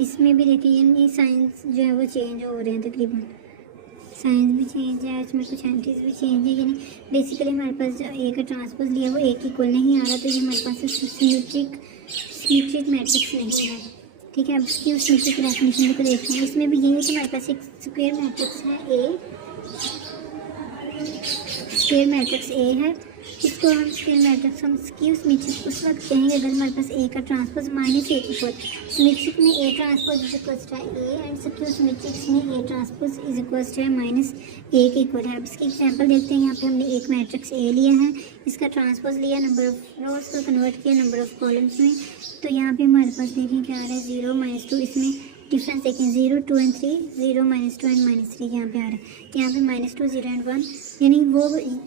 इसमें भी देखिए ये साइंस जो है वो चेंज हो रहे हैं, तकरीबन साइंस भी चेंज है, इसमें कुछ एंट्रीज भी चेंज है। यानी बेसिकली हमारे पास जो ए का ट्रांसपोज लिया वो एक इक्वल नहीं आ रहा, तो ये हमारे पास सिमेट्रिक मैट्रिक्स नहीं है, ठीक है। अब इसकी उस सिमेट्रिक डेफिनेशन को देखते हैं। इसमें भी यही है कि हमारे पास एक स्क्वायर मैट्रिक्स है ए, स्क्वायर मैट्रिक्स ए है। इसको हम स्क्वायर मैट्रिक्स हम स्क्यू सिमेट्रिक उस वक्त कहेंगे अगर हमारे पास ए का ट्रांसपोज -1 इक्वल, सिमेट्रिक में A transpose is equal to A and skew symmetrics में A transpose is equal to -1 के इक्वल है। अब इसकी एग्जांपल देखते हैं। यहाँ पे हमने एक मैट्रिक्स ए लिया है, इसका ट्रांसपोज लिया, नंबर ऑफ रोज को कन्वर्ट किया नंबर ऑफ कॉलम्स में। तो यहाँ पे हमारे पास देखें क्या आ रहा है 0 -2, इसमें डिफरेंस देखें 0 2 एंड 3, 0 -2 एंड -3 यहाँ पे आ रहा है। यहाँ पे -2 0 एंड 1, यानी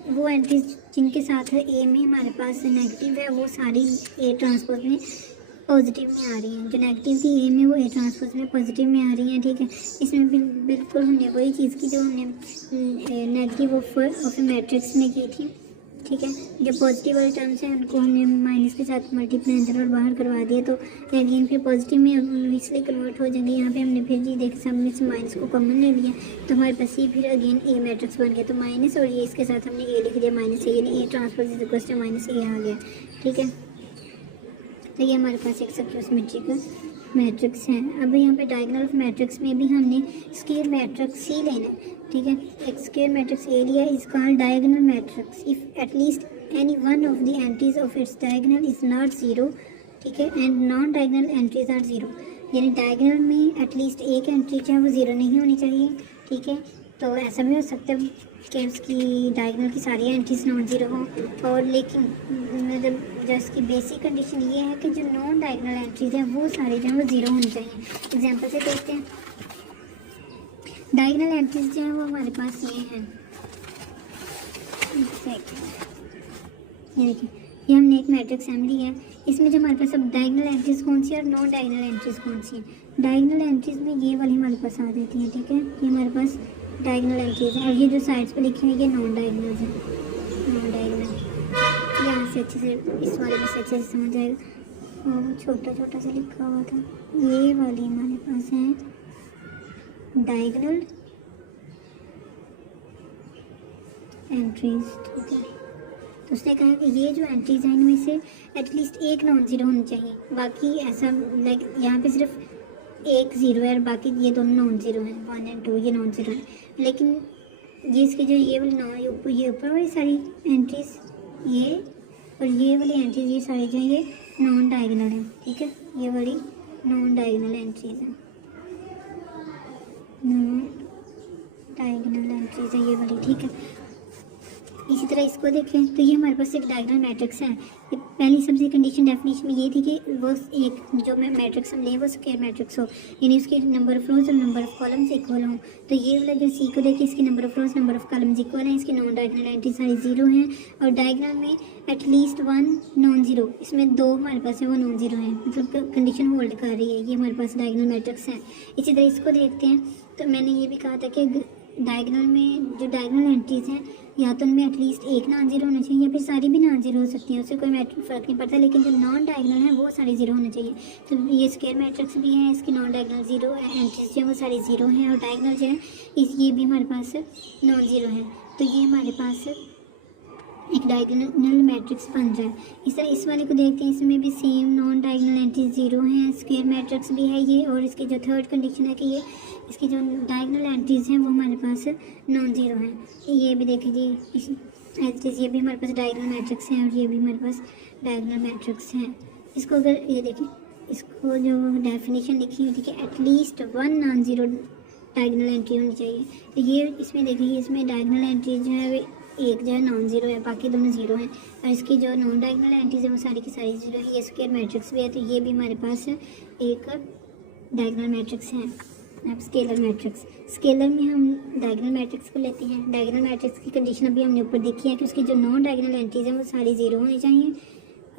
वो एंट्रीज जिनके साथ ए में हमारे पास नेगेटिव है वो सारी ए ट्रांसपोज में पॉजिटिव में आ रही हैं। जो नेगेटिव थी ए में वो ए ट्रांसपोज में पॉजिटिव में आ रही हैं, ठीक है। इसमें बिल्कुल हमने वही चीज़ की जो हमने नेगेटिव ऑफ मैट्रिक्स में की थी, ठीक है। जो पॉजिटिव वाले टर्म्स हैं उनको हमने माइनस के साथ मल्टीप्लाई अंदर और बाहर करवा दिया, तो अगेन फिर पॉजिटिव में इसलिए कन्वर्ट हो जाएंगे। यहाँ पे हमने फिर जी देख सब में से माइनस को कॉमन ले लिया, तो हमारे पास ये फिर अगेन ए मैट्रिक्स बन गया। तो माइनस और ये इसके साथ हमने ए लिख दिया -a, यानी A transpose is equal to -a आ गया, ठीक है। तो ये हमारे पास एक स्क्यू सिमेट्रिक मैट्रिक्स है। अब यहाँ पे डायगोनल ऑफ मैट्रिक्स में भी हमने स्क्वायर मैट्रिक्स ही लेना है, ठीक है। एक square matrix area is called diagonal matrix if at least any one of the entries of its diagonal is not 0, ठीक है, and non diagonal entries are 0। यानी डायगोनल में एटलीस्ट एक एंट्री चाहे वो 0 नहीं होनी चाहिए, ठीक है। तो ऐसा भी हो सकता है कि उसकी डायगोनल की सारी एंट्रीज नॉन 0 हों, और लेकिन मतलब जो इसकी बेसिक कंडीशन ये है कि जो नॉन डायगोनल एंट्रीज हैं वो सारी जो है वो 0 होनी चाहिए। एग्जांपल से देखते हैं। डायगोनल एंट्रीज जो है वो हमारे पास ये हैं, ये देखिए, ये हमने एक मैट्रिक्स एम ली है। इसमें जो हमारे पास अब डायगोनल एंट्रीज कौन सी है और नॉन डायगोनल एंट्रीज कौन सी है। डायगोनल एंट्रीज में ये वाली हमारे पास आ जाती है, ठीक है। ये हमारे पास डायगोनल एंट्रीज है, और ये जो साइड्स पे लिखे हैं ये नॉन डायगोनल है, नॉन डायगोनल। यहाँ से अच्छे से इस वाले में से अच्छे से समझ आएगा, और छोटा छोटा सा लिखा हुआ था। ये वाली हमारे पास है डायगोनल एंट्रीज, ठीक है। तो उसने कहा कि ये जो एंट्रीज हैं इनमें से एटलीस्ट एक नॉन 0 होनी चाहिए, बाकी ऐसा लाइक यहाँ पे सिर्फ एक 0 है और बाकी ये दोनों नॉन 0 हैं, 1 एंड 2 ये नॉन 0 है। लेकिन ये इसके जो ये वाली ये ऊपर वाली सारी एंट्रीज ये और ये वाली एंट्रीज ये सारी जो ये नॉन डायगोनल है, ठीक है। ये वाली नॉन डायगोनल एंट्रीज है, नॉन डायगोनल एंट्रीज है ये वाली, ठीक है। इसी तरह इसको देखें तो ये हमारे पास एक डायगोनल मैट्रिक्स है। पहली सबसे कंडीशन डेफिनेशन में ये थी कि वो एक जो मैट्रिक्स हम लें वो स्क्वायर मैट्रिक्स हो, यानी उसके नंबर ऑफ रोज और नंबर ऑफ कॉलम्स इक्वल हों। तो ये वाला जो सी को देखिए, इसके number of rose number of columns equal हैं, इसकी नॉन डायगोनल एंट्री सारी जीरो हैं, और डायगोनल में एटलीस्ट वन नॉन जीरो, इसमें दो हमारे पास है वो नॉन जीरो हैं, मतलब कंडीशन होल्ड कर रही है। ये हमारे पास डायगोनल मैट्रिक्स है। इसी तरह इसको देखते हैं तो मैंने ये भी कहा था कि डायगोनल में जो डायगोनल एंट्रीज हैं या तो उनमें एटलीस्ट एक नॉन जीरो होना चाहिए या फिर सारी भी नॉन जीरो हो सकती हैं, उससे कोई फ़र्क नहीं पड़ता, लेकिन जो नॉन डायगोनल है वो सारी जीरो होना चाहिए। तो ये स्क्वायर मैट्रिक्स भी है, इसकी नॉन डायगोनल जीरो एंट्रीज जो है वो सारी जीरो हैं, और डायगोनल जो है ये भी हमारे पास नॉन जीरो है। तो ये हमारे पास एक डायगोनल मैट्रिक्स बन रहा है। इस तरह इस वाले को देखते हैं, इसमें भी same non diagonal entries zero हैं, स्क्वायर मैट्रिक्स भी है ये, और इसकी जो थर्ड कंडीशन है कि ये इसकी जो डायगोनल एंट्रीज हैं वो हमारे पास नॉन जीरो हैं। ये भी देखिए जी, ये भी हमारे पास डायगोनल मैट्रिक्स हैं और ये भी हमारे पास डायगोनल मैट्रिक्स हैं। इसको अगर ये देखिए, इसको जो डेफिनेशन लिखी हुई थी कि at least one non zero diagonal entry होनी चाहिए, तो ये इसमें देखिए, इसमें डायगोनल एंट्री जो है एक जो है नॉन जीरो है, बाकी दोनों जीरो हैं, और इसकी जो नॉन डायगोनल एंट्रीज है वो सारी की सारी जीरो है। ये स्क्वायर मैट्रिक्स भी है, तो ये भी हमारे पास एक डायगोनल मैट्रिक्स है। अब स्केलर मैट्रिक्स, स्केलर में हम डायगोनल मैट्रिक्स को लेते हैं। डायगोनल मैट्रिक्स की कंडीशन अभी हमने ऊपर देखी है कि उसकी जो नॉन डायगोनल एंट्रीज हैं वो सारी जीरो होनी चाहिए,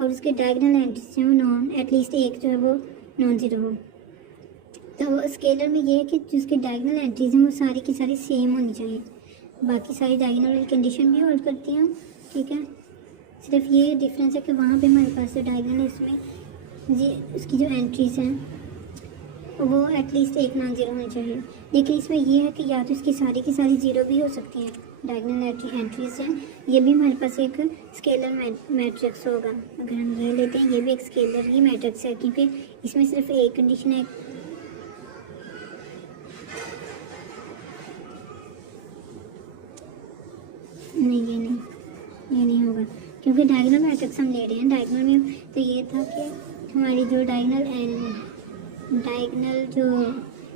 और उसके डायगोनल एंट्रीज हैं वो नॉन एटलीस्ट एक जो है वो नॉन जीरो हो। तो स्केलर में ये है कि जिसकी डायगोनल एंट्रीज हैं वो सारी की सारी सेम होनी चाहिए, बाकी सारी डायगोनल कंडीशन भी होल्ड करती हैं, ठीक है। सिर्फ ये डिफरेंस है कि वहाँ पे हमारे पास डायगोनल इसमें ये उसकी जो एंट्रीज हैं वो एटलीस्ट एक नॉन जीरो होनी चाहिए, लेकिन इसमें ये है कि या तो इसकी सारी की सारी जीरो भी हो सकती हैं डायगोनल एंट्रीज हैं। ये भी हमारे पास एक स्केलर मैट्रिक्स होगा। अगर हम ये लेते हैं, ये भी एक स्केलर ही मैट्रिक्स है, क्योंकि इसमें सिर्फ एक कंडीशन है, नहीं ये नहीं होगा, क्योंकि डायगोनल मैट्रिक्स हम ले रहे हैं। डायगोनल में तो ये था कि हमारी जो डायगोनल जो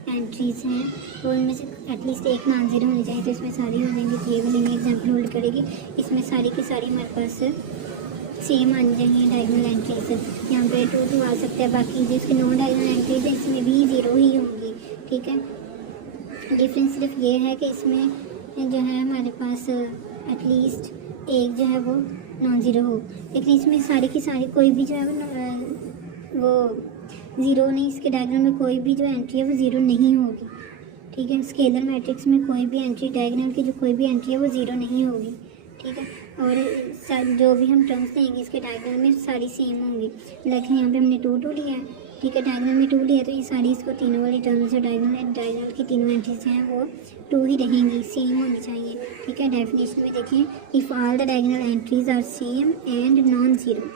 एंट्रीज हैं वो उनमें से एटलीस्ट एक नॉन जीरो होनी चाहिए, तो इसमें सारी हो जाएंगी। तो ये वाली एग्जाम्पल होल्ड करेगी, इसमें सारी की सारी हमारे पास सेम आनी चाहिए डायगोनल एंट्रीज। यहाँ पे टू आ सकता है, बाकी जो इसकी नॉन डायगोनल एंट्रीज है इसमें भी जीरो ही होंगी, ठीक है। डिफरेंस सिर्फ ये है कि इसमें जो है हमारे पास एटलीस्ट एक जो है वो नॉन ज़ीरो हो, लेकिन इसमें सारी की सारी कोई भी जो है वो ज़ीरो नहीं, इसके डायग्राम में कोई भी जो एंट्री है वो ज़ीरो नहीं होगी, ठीक है। स्केलर मैट्रिक्स में कोई भी एंट्री, डायग्राम की जो कोई भी एंट्री है वो ज़ीरो नहीं होगी, ठीक है। और जो भी हम टर्म्स देंगे इसके डायग्राम में सारी सेम होंगी। लेकिन यहाँ पे हमने टू लिया है, ठीक है, डायग्राम में टू लिया, तो ये सारी इसको तीनों वाली टर्म्स जो डायग्राम की तीनों एंट्रीज हैं वो टू ही रहेंगी, सेम होनी चाहिए, ठीक है। डेफिनेशन में देखें, if all the diagram entries are same and non zero,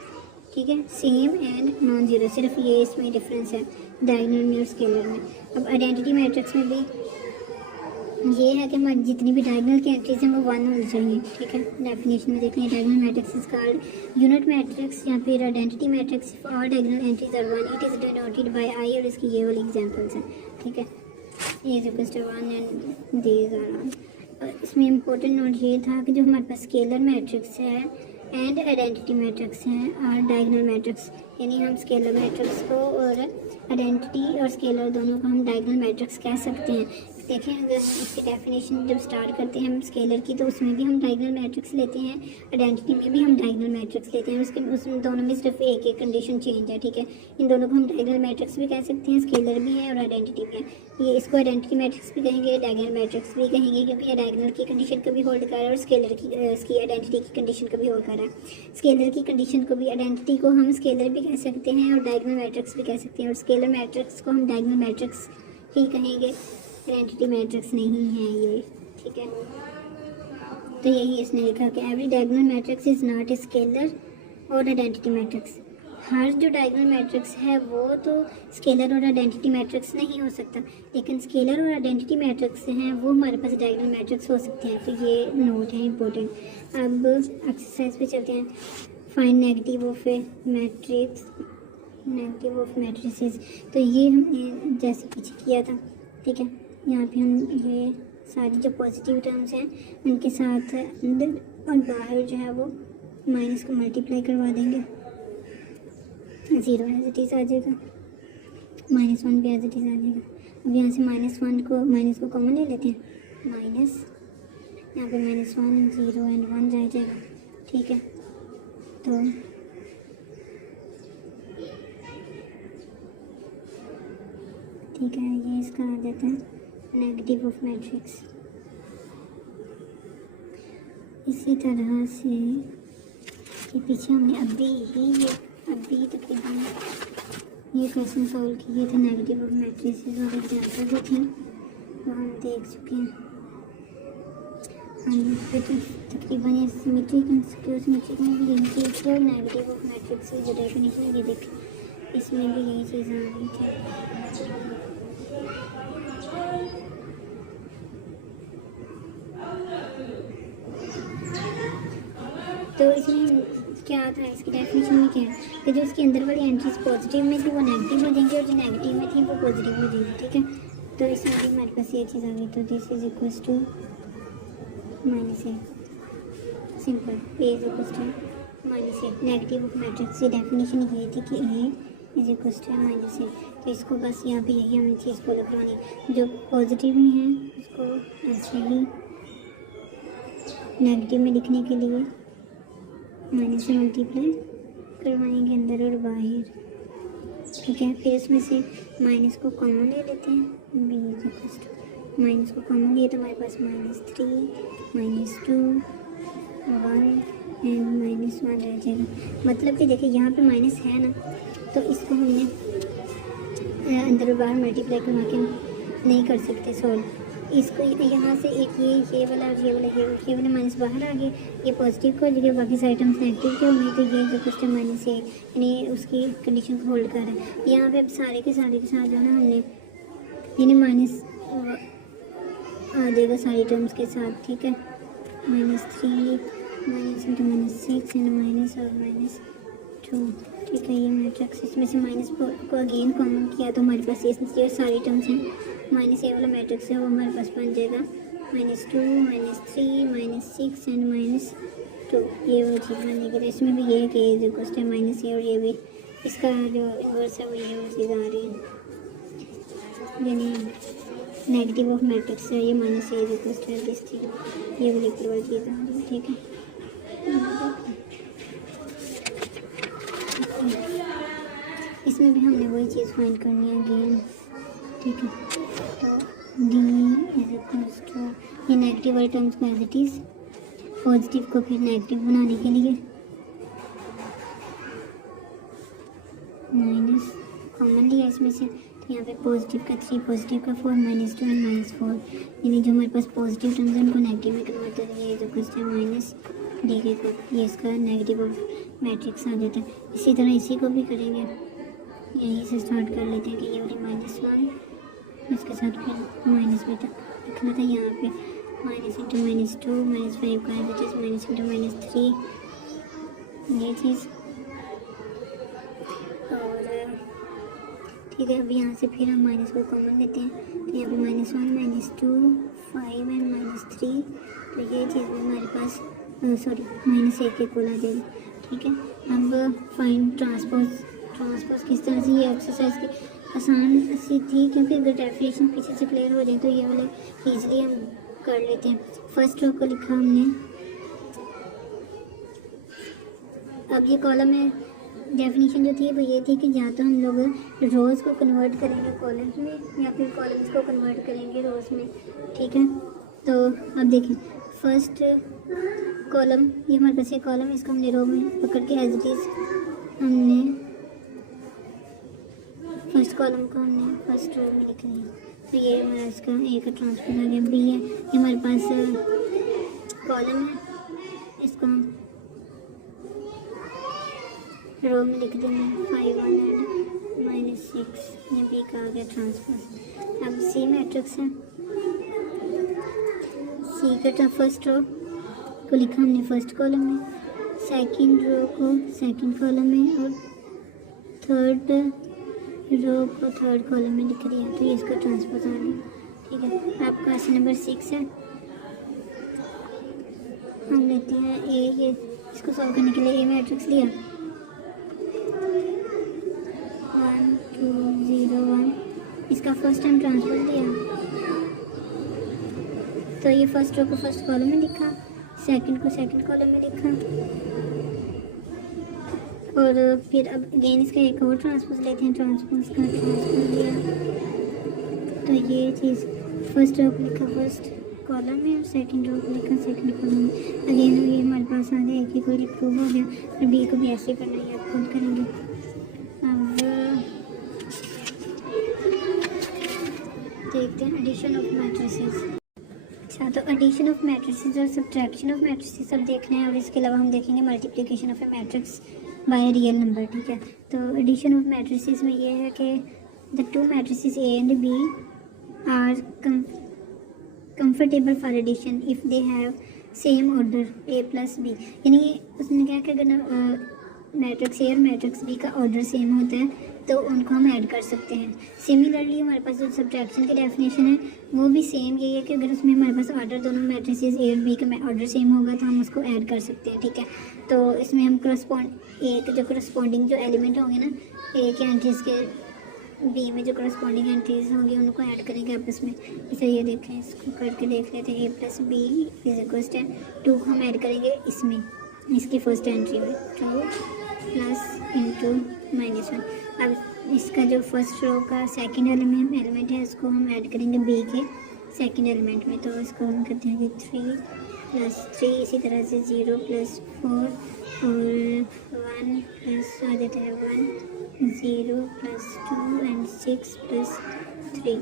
ठीक है, सेम एंड नॉन ज़ीरो, सिर्फ ये इसमें डिफरेंस है डायग्राम में और स्केलर में। अब आइडेंटिटी मैट्रिक्स में भी ये है कि हमारी जितनी भी डायगोनल की एंट्रीज हैं वो वन होनी चाहिए, ठीक है। डेफिनेशन में देखें, diagonal matrix is called unit matrix या फिर identity matrix if all diagonal entries are one, it is denoted by I, और इसकी ये वाली एग्जांपल्स हैं, ठीक है। A is equals to 1 and these are all. इसमें इंपॉर्टेंट नोट ये था कि जो हमारे पास स्केलर मैट्रिक्स है एंड आइडेंटिटी मैट्रिक्स हैं और डायगोनल मैट्रिक्स, यानी हम स्केलर मैट्रिक्स को और आइडेंटिटी और स्केलर दोनों को हम डायगोनल मैट्रिक्स कह सकते हैं। देखें, अगर इसकी डेफिनेशन जब स्टार्ट करते हैं हम स्केलर की, तो उसमें भी हम डायगोनल मैट्रिक्स लेते हैं, आइडेंटिटी में भी हम डायगोनल मैट्रिक्स लेते हैं। उसमें दोनों में सिर्फ एक एक कंडीशन चेंज है, ठीक है। इन दोनों को हम डायगोनल मैट्रिक्स भी कह सकते हैं, स्केलर भी है और आइडेंटिटी भी है। ये इसको आइडेंटिटी मैट्रिक्स भी कहेंगे, डायगोनल मैट्रिक्स भी कहेंगे, क्योंकि डायगोनल की कंडीशन को भी होल्ड कर रहा है और स्केलर की आइडेंटिटी की कंडीशन को भी होल्ड कर रहा है। स्केलर की कंडीशन को भी, आइडेंटिटी को हम स्केलर भी कह सकते हैं और डायगोनल मैट्रिक्स भी कह सकते हैं, और स्केलर मैट्रिक्स को हम डायगोनल मैट्रिक्स ही कहेंगे, आइडेंटिटी मैट्रिक्स नहीं है ये, ठीक है। तो यही इसने लिखा कि every diagonal matrix is not a scalar और आइडेंटिटी मैट्रिक्स। हर जो डायगोनल मैट्रिक्स है वो तो स्केलर और आइडेंटिटी मैट्रिक्स नहीं हो सकता, लेकिन स्केलर और आइडेंटिटी मैट्रिक्स हैं वो हमारे पास डायगोनल मैट्रिक्स हो सकते हैं। तो ये नोट है इंपॉर्टेंट। अब एक्सरसाइज पे चलते हैं। Find negative of A matrix, negative of matrices. तो ये हमने जैसे पीछे किया था, ठीक है। यहाँ पे हम ये सारी जो पॉजिटिव टर्म्स हैं उनके साथ और बाहर जो है वो माइनस को मल्टीप्लाई करवा देंगे, 0 एज इट इज़ आ जाएगा, -1 भी एज इट इज़ आ जाएगा। अब यहाँ से माइनस को कॉमन ले लेते हैं, माइनस यहाँ पे -1 0 एंड 1 जाएगा, ठीक है। तो ठीक है, ये इसका आ जाता है नेगेटिव ऑफ मैट्रिक्स। इसी तरह से ये पीछे हमने अभी तकरीबन ये क्वेश्चन सॉल्व किए थे नेगेटिव ऑफ मैट्रिसेस और एग्जाम्पल भी थी, वो हम देख चुके हैं। फिर तकरीबन ये सिमेट्रिक एंड स्क्यू सिमेट्रिक में भी यही चीज़ थी और नेगेटिव ऑफ मैट्रिक्स जो डेफिनेशन ये देखें इसमें भी यही चीज़ आ रही थी। तो इसमें क्या था, इसकी डेफिनेशन में क्या है कि जो इसके अंदर वाली एंट्रीज पॉजिटिव में थी वो नेगेटिव हो जाएंगी और जो नेगेटिव में थी वो पॉजिटिव हो जाएंगी, ठीक है। तो इसमें भी हमारे पास ये चीज़ आ गई, तो this is equals to -a, simple, a is equals to -a। Negative of matrix की डेफिनेशन ये थी कि a is equals to -a। तो इसको बस यहाँ पे यही हमें चीज़ फॉलो करवानी, जो पॉजिटिव में है उसको ऐसे ही नेगेटिव में लिखने के लिए माइनस से मल्टीप्लाई करवाएंगे अंदर और बाहर, ठीक है। फिर इसमें से माइनस को कॉमन ले लेते हैं, b is equals to minus को कॉमन लिए तो हमारे पास -3 -2 1 एंड -1 रह जाएगा। मतलब कि देखिए यहाँ पे माइनस है ना, तो इसको हमने अंदर और बाहर मल्टीप्लाई करवा के नहीं कर सकते सॉल्व। इसको यहाँ से एक ये वाला और ये वाला माइनस बाहर आ गया, ये पॉजिटिव को जगह बाकी सारे टर्म्स नेगेटिव के होंगे, तो ये जो कुछ माइनस है यानी उसकी कंडीशन को होल्ड कर रहा है। यहाँ पे अब सारे के साथ जो ना हमने यानी माइनस आ जाएगा सारी टर्म्स के साथ, ठीक है। -3 -6 एंड माइनस और -2, ठीक है। ये मैट्रिक्स इसमें से माइनस को अगेन कॉमन किया तो हमारे पास ये सारी टर्म्स हैं, माइनस ए वाला मैट्रिक्स है वो हमारे पास बन जाएगा -2 -3 -6 एंड -2, ये वो चीज़ बनेगी। तो इसमें भी ये है कि जो कुछ है -a और ये भी इसका जो इन्वर्स है वो ये वो चीज़ आ रही है, यानी नेगेटिव ऑफ मैट्रिक्स है ये -a जो कुछ है दिस चीज़ ये वाली पूरी चीज़ आ रही है, ठीक है। इसमें भी हमने वही चीज़ फाइंड करनी है अगेन, ठीक है। तो d इज इक्वल्स टू ये नेगेटिव वाले टर्म्स को एज इट इज़, पॉजिटिव को फिर नेगेटिव बनाने के लिए माइनस कॉमन लिया इसमें से, तो यहाँ पे पॉजिटिव का 3 पॉजिटिव का 4 -2 एंड -4, यानी जो हमारे पास पॉजिटिव टर्म्स हैं उनको नेगेटिव में कन्वर्ट कर दिया, जो कुछ है माइनस डी के को, ये इसका नेगेटिव ऑफ मैट्रिक्स आ जाता है। इसी तरह इसी को भी करेंगे, यहीं से स्टार्ट कर लेते हैं कि ये वाली -1 इसके साथ फिर माइनस भी लिखना था यहाँ पे -(-2) -5 का एज इट इज़ -(-3) ये चीज़, और ठीक है। अब यहाँ से फिर हम माइनस को कॉमन लेते हैं, तो यहाँ पे -1 -2 5 एंड -3, तो ये चीज़ भी हमारे पास -1 के इक्वल आ जाएगी, ठीक है। अब फाइंड ट्रांसपोज किस तरह से, ये एक्सरसाइज की आसान सी थी क्योंकि अगर डेफिनेशन पीछे से क्लियर हो जाए तो ये वाले ईजिली हम कर लेते हैं। फर्स्ट रो को लिखा हमने, अब ये कॉलम में डेफिनेशन जो थी वो ये थी कि या तो हम लोग रोज़ को कन्वर्ट करेंगे कॉलम्स में या फिर कॉलम्स को कन्वर्ट करेंगे रोज़ में, ठीक है। तो अब देखें फर्स्ट कॉलम, ये हमारे पास ये कॉलम है, इसको हमने रो में पकड़ के एज इट इज़ हमने फर्स्ट कॉलम को हमने फर्स्ट रो में लिख लिया, तो ये हमारा इसका ए का ट्रांसपोज आ गया। बी है, ये हमारे पास कॉलम है, इसको हम रो में लिख देंगे 5 एंड -6, ये बी का आ गया ट्रांसपोज। अब सी मैट्रिक्स है, सी का फर्स्ट रो को लिखा हमने फर्स्ट कॉलम में, सेकंड रो को सेकंड कॉलम में और थर्ड रो को थर्ड कॉलम में लिख दिया, तो ये इसका ट्रांसपोज आ गया, ठीक है। आपका क्वेश्चन नंबर 6 है, हम लेते हैं ए, ये इसको सॉल्व करने के लिए ए मैट्रिक्स लिया 1 2 0 1, इसका फर्स्ट टाइम ट्रांसपोज लिया तो ये फर्स्ट रो को फर्स्ट कॉलम में लिखा, सेकंड को सेकंड कॉलम में लिखा और फिर अब अगेन इसका एक और ट्रांसपोज लेते हैं, ट्रांसपोज का ट्रांसपोज लिया तो ये चीज़ फर्स्ट रो को लिखा फर्स्ट कॉलम में और सेकंड रो को लिखा सेकंड कॉलम में। अगेन ये हमारे पास आ गया, एक ही कोई प्रूव हो गया और बी को भी ऐसे करना है, आप खुद करेंगे। अब देखते हैं एडिशन ऑफ मैट्रिसेस। अच्छा, तो एडिशन ऑफ मैट्रिसेस और सब्ट्रैक्शन ऑफ मैट्रिसेस सब देखना है और इसके अलावा हम देखेंगे multiplication of A matrix by real number. ठीक है, तो एडिशन ऑफ मैट्रिसेस में ये है कि the two matrices A and B are comfortable for addition if they have same order A plus B. यानी उसने क्या कि अगर मैट्रिक्स ए और मैट्रिक्स बी का ऑर्डर सेम होता है तो उनको हम ऐड कर सकते हैं। सिमिलरली हमारे पास जो सब्ट्रैक्शन की डेफिनेशन है वो भी सेम यही है कि अगर उसमें हमारे पास ऑर्डर दोनों मैट्रिसेस ए और बी का ऑर्डर सेम होगा तो हम उसको ऐड कर सकते हैं। ठीक है, तो इसमें हम करस्पॉन्डिंग जो एलिमेंट होंगे ना ए के एंट्रीज के बी में जो करस्पॉन्डिंग एंट्रीज होंगी उनको ऐड करेंगे आपस में। इसे ये देखें, इसको करके देख लेते हैं। A plus B is equal to 2 को हम ऐड करेंगे इसमें, इसकी फर्स्ट एंट्री में 2 प्लस इंटू -1। अब इसका जो फर्स्ट रो का सेकंड एलिमेंट है उसको हम ऐड करेंगे बी के सेकंड एलिमेंट में, तो इसको हम करते हैं कि 3 प्लस 3, इसी तरह से 0 प्लस 4 और 1 प्लस आ जाता है 1, 0 प्लस 2 एंड 6 प्लस 3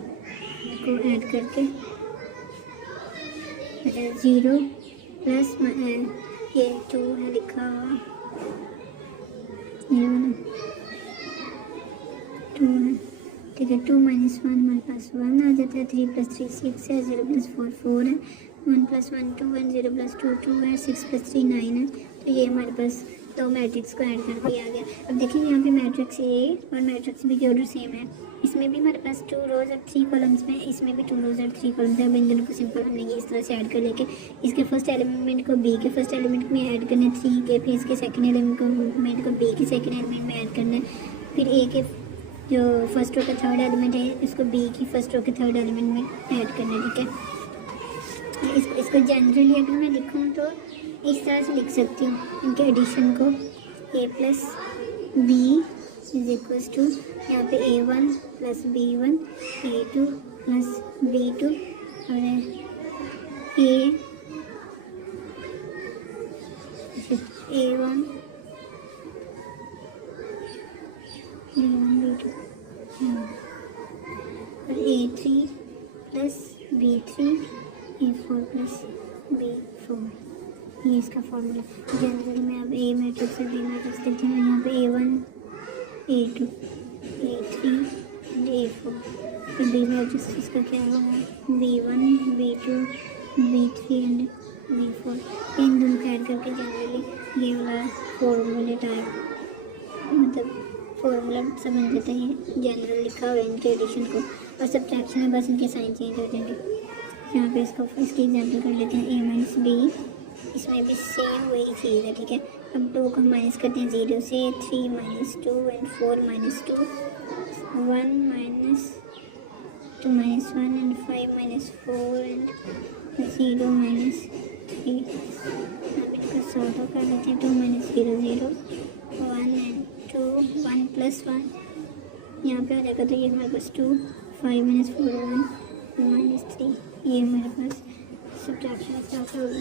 को ऐड करके 0 प्लस ये 2 है लिखा हुआ, ये वाला 2 है। ठीक है, 2 - 1 हमारे पास 1 आ जाता है, 3 प्लस 3 6 है, 0 प्लस 4 4 है, 1 प्लस 1 2 है, 0 प्लस 2 2 है, 6 प्लस 3 9 है। तो ये हमारे पास दो मैट्रिक्स को ऐड करके आ गया। अब देखेंगे यहाँ पे मैट्रिक्स ए और मैट्रिक्स बी के ऑर्डर सेम है। इसमें भी हमारे पास 2 रोज और 3 कॉलम्स में, इसमें भी 2 रोज और 3 कॉलम्स है। अब इन दोनों को सिंपल हमने ये इस तरह से ऐड कर लेके इसके फर्स्ट एलिमेंट को बी के फर्स्ट एलिमेंट में ऐड करना है 3 के, फिर इसके सेकंड एलिमेंट को बी के सेकंड एलिमेंट में ऐड करना है, फिर ए के जो फर्स्ट रो का थर्ड एलिमेंट है उसको बी की फर्स्ट रो के थर्ड एलिमेंट में ऐड करना है। ठीक है, इसको जनरली अगर मैं लिखूँ तो इस तरह से लिख सकती हूँ इनके एडिशन को, A plus B is equal to यहाँ पे A1 plus B1, A2 plus B2 और A1 B1 B2 और A3 plus B3 A4 plus B4। ये इसका फॉर्मूला। जनरली मैं अब ए मैट्रिक्स और बी मैट्रिक्स लिखती हूँ। यहाँ पे A1 A2 A3 A4 फिर बी मैट्रिक्स इसका क्या होगा B1 B2 B3 and B4। इन दोनों को ऐड करके जनरली ये वाला फॉर्मूले टाइप मतलब फॉर्मूला सब बन जाता है। जनरल लिखा हुआ है इनके एडिशन को और सब्ट्रैक्शन में बस इनके साइन चेंज हो जाएंगे। यहाँ पे इसकी एग्जाम्पल कर लेते हैं A - B, इसमें भी सेम वही चीज़ है। ठीक है, अब 2 को माइनस करते हैं 0 से, 3 - 2 एंड 4 - 2 1 - 2 - 1 एंड 5 - 4 एंड 0 - 3। अब इनका सॉल्व कर लेते हैं। 2 - 0 0 1 एंड 2 1 प्लस 1 यहाँ पे आ जाएगा तो ये हमारे पास 2 5 - 4 1 - 3। ये हमारे पास सब्ट्रैक्शन स्टार्ट होगा।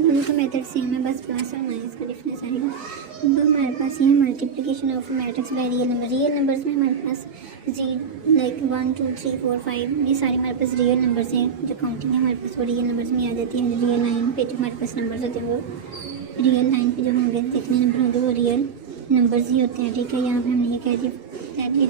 दोनों का मेथड सेम है, बस प्लस और माइनस का डिफरेंस आएगा। अब हमारे पास ये multiplication of matrix by real number. Real numbers में हमारे पास लाइक 1 2 3 4 5 ये सारे हमारे पास रियल नंबर्स हैं। जो काउंटिंग है हमारे पास वो रियल नंबर्स में आ जाती है। रियल लाइन पे जो हमारे पास नंबर्स होते हैं वो रियल लाइन पे जो होंगे जितने नंबर होंगे वो रियल नंबर्स ही होते हैं। ठीक है, यहाँ पे हमने ये कह दिया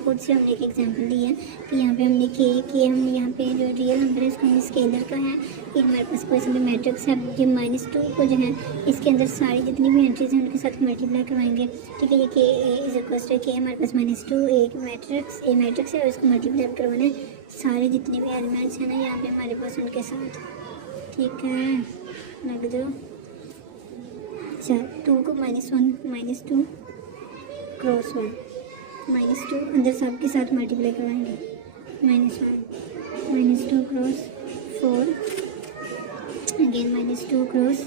खुद से हमने एक एग्जांपल दिया कि यहाँ पे हमने कि हम यहाँ पे जो रियल नंबर है उसका स्केलर का है। ये हमारे पास कोई सा भी मैट्रिक्स है, ये -2 को जो है इसके अंदर सारी जितनी भी एंट्रीज हैं उनके साथ मल्टीप्लाई करवाएंगे। ठीक है, ये के इज इक्वल टू के हमारे पास -2 एक मैट्रिक्स है और इसको मल्टीप्लाई करवाना है सारे जितने भी एलिमेंट्स हैं ना यहाँ पे हमारे पास उनके साथ। ठीक है, लग दो। अच्छा 2 को -1 -2 क्रॉस 1 -2 अंदर सब के साथ मल्टीप्लाई करवाएंगे -1 -2 cross 4 again -2 cross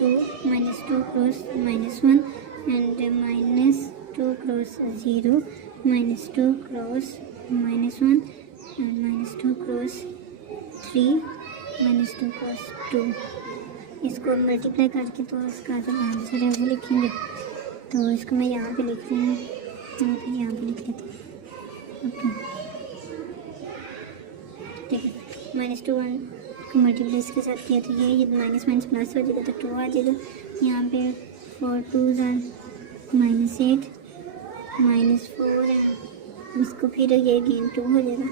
2 -2 cross -1 and -2 cross 0 -2 cross -1 and -2 cross 3 -2 cross 2। इसको मल्टीप्लाई करके तो इसका जो आंसर है वो लिखेंगे। तो इसको मैं यहाँ पे लिख रही हूँ, यहाँ पे लिख लेती हूँ। ओके ठीक है, -2 1 मल्टीप्लाई इसके साथ किया तो ये माइनस माइनस प्लस हो जाएगा तो 2 आ जाएगा। यहाँ पे 4 2s are -8 -4 है, इसको फिर ये अगेन 2 हो जाएगा।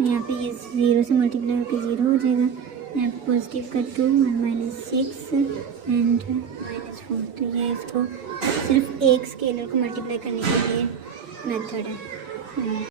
यहाँ पे ये 0 से मल्टीप्लाई होकर 0 हो जाएगा। यहाँ पे पॉजिटिव का 2 और -6 एंड -4। तो ये इसको सिर्फ एक स्केलर को मल्टीप्लाई करने के लिए मेथड है।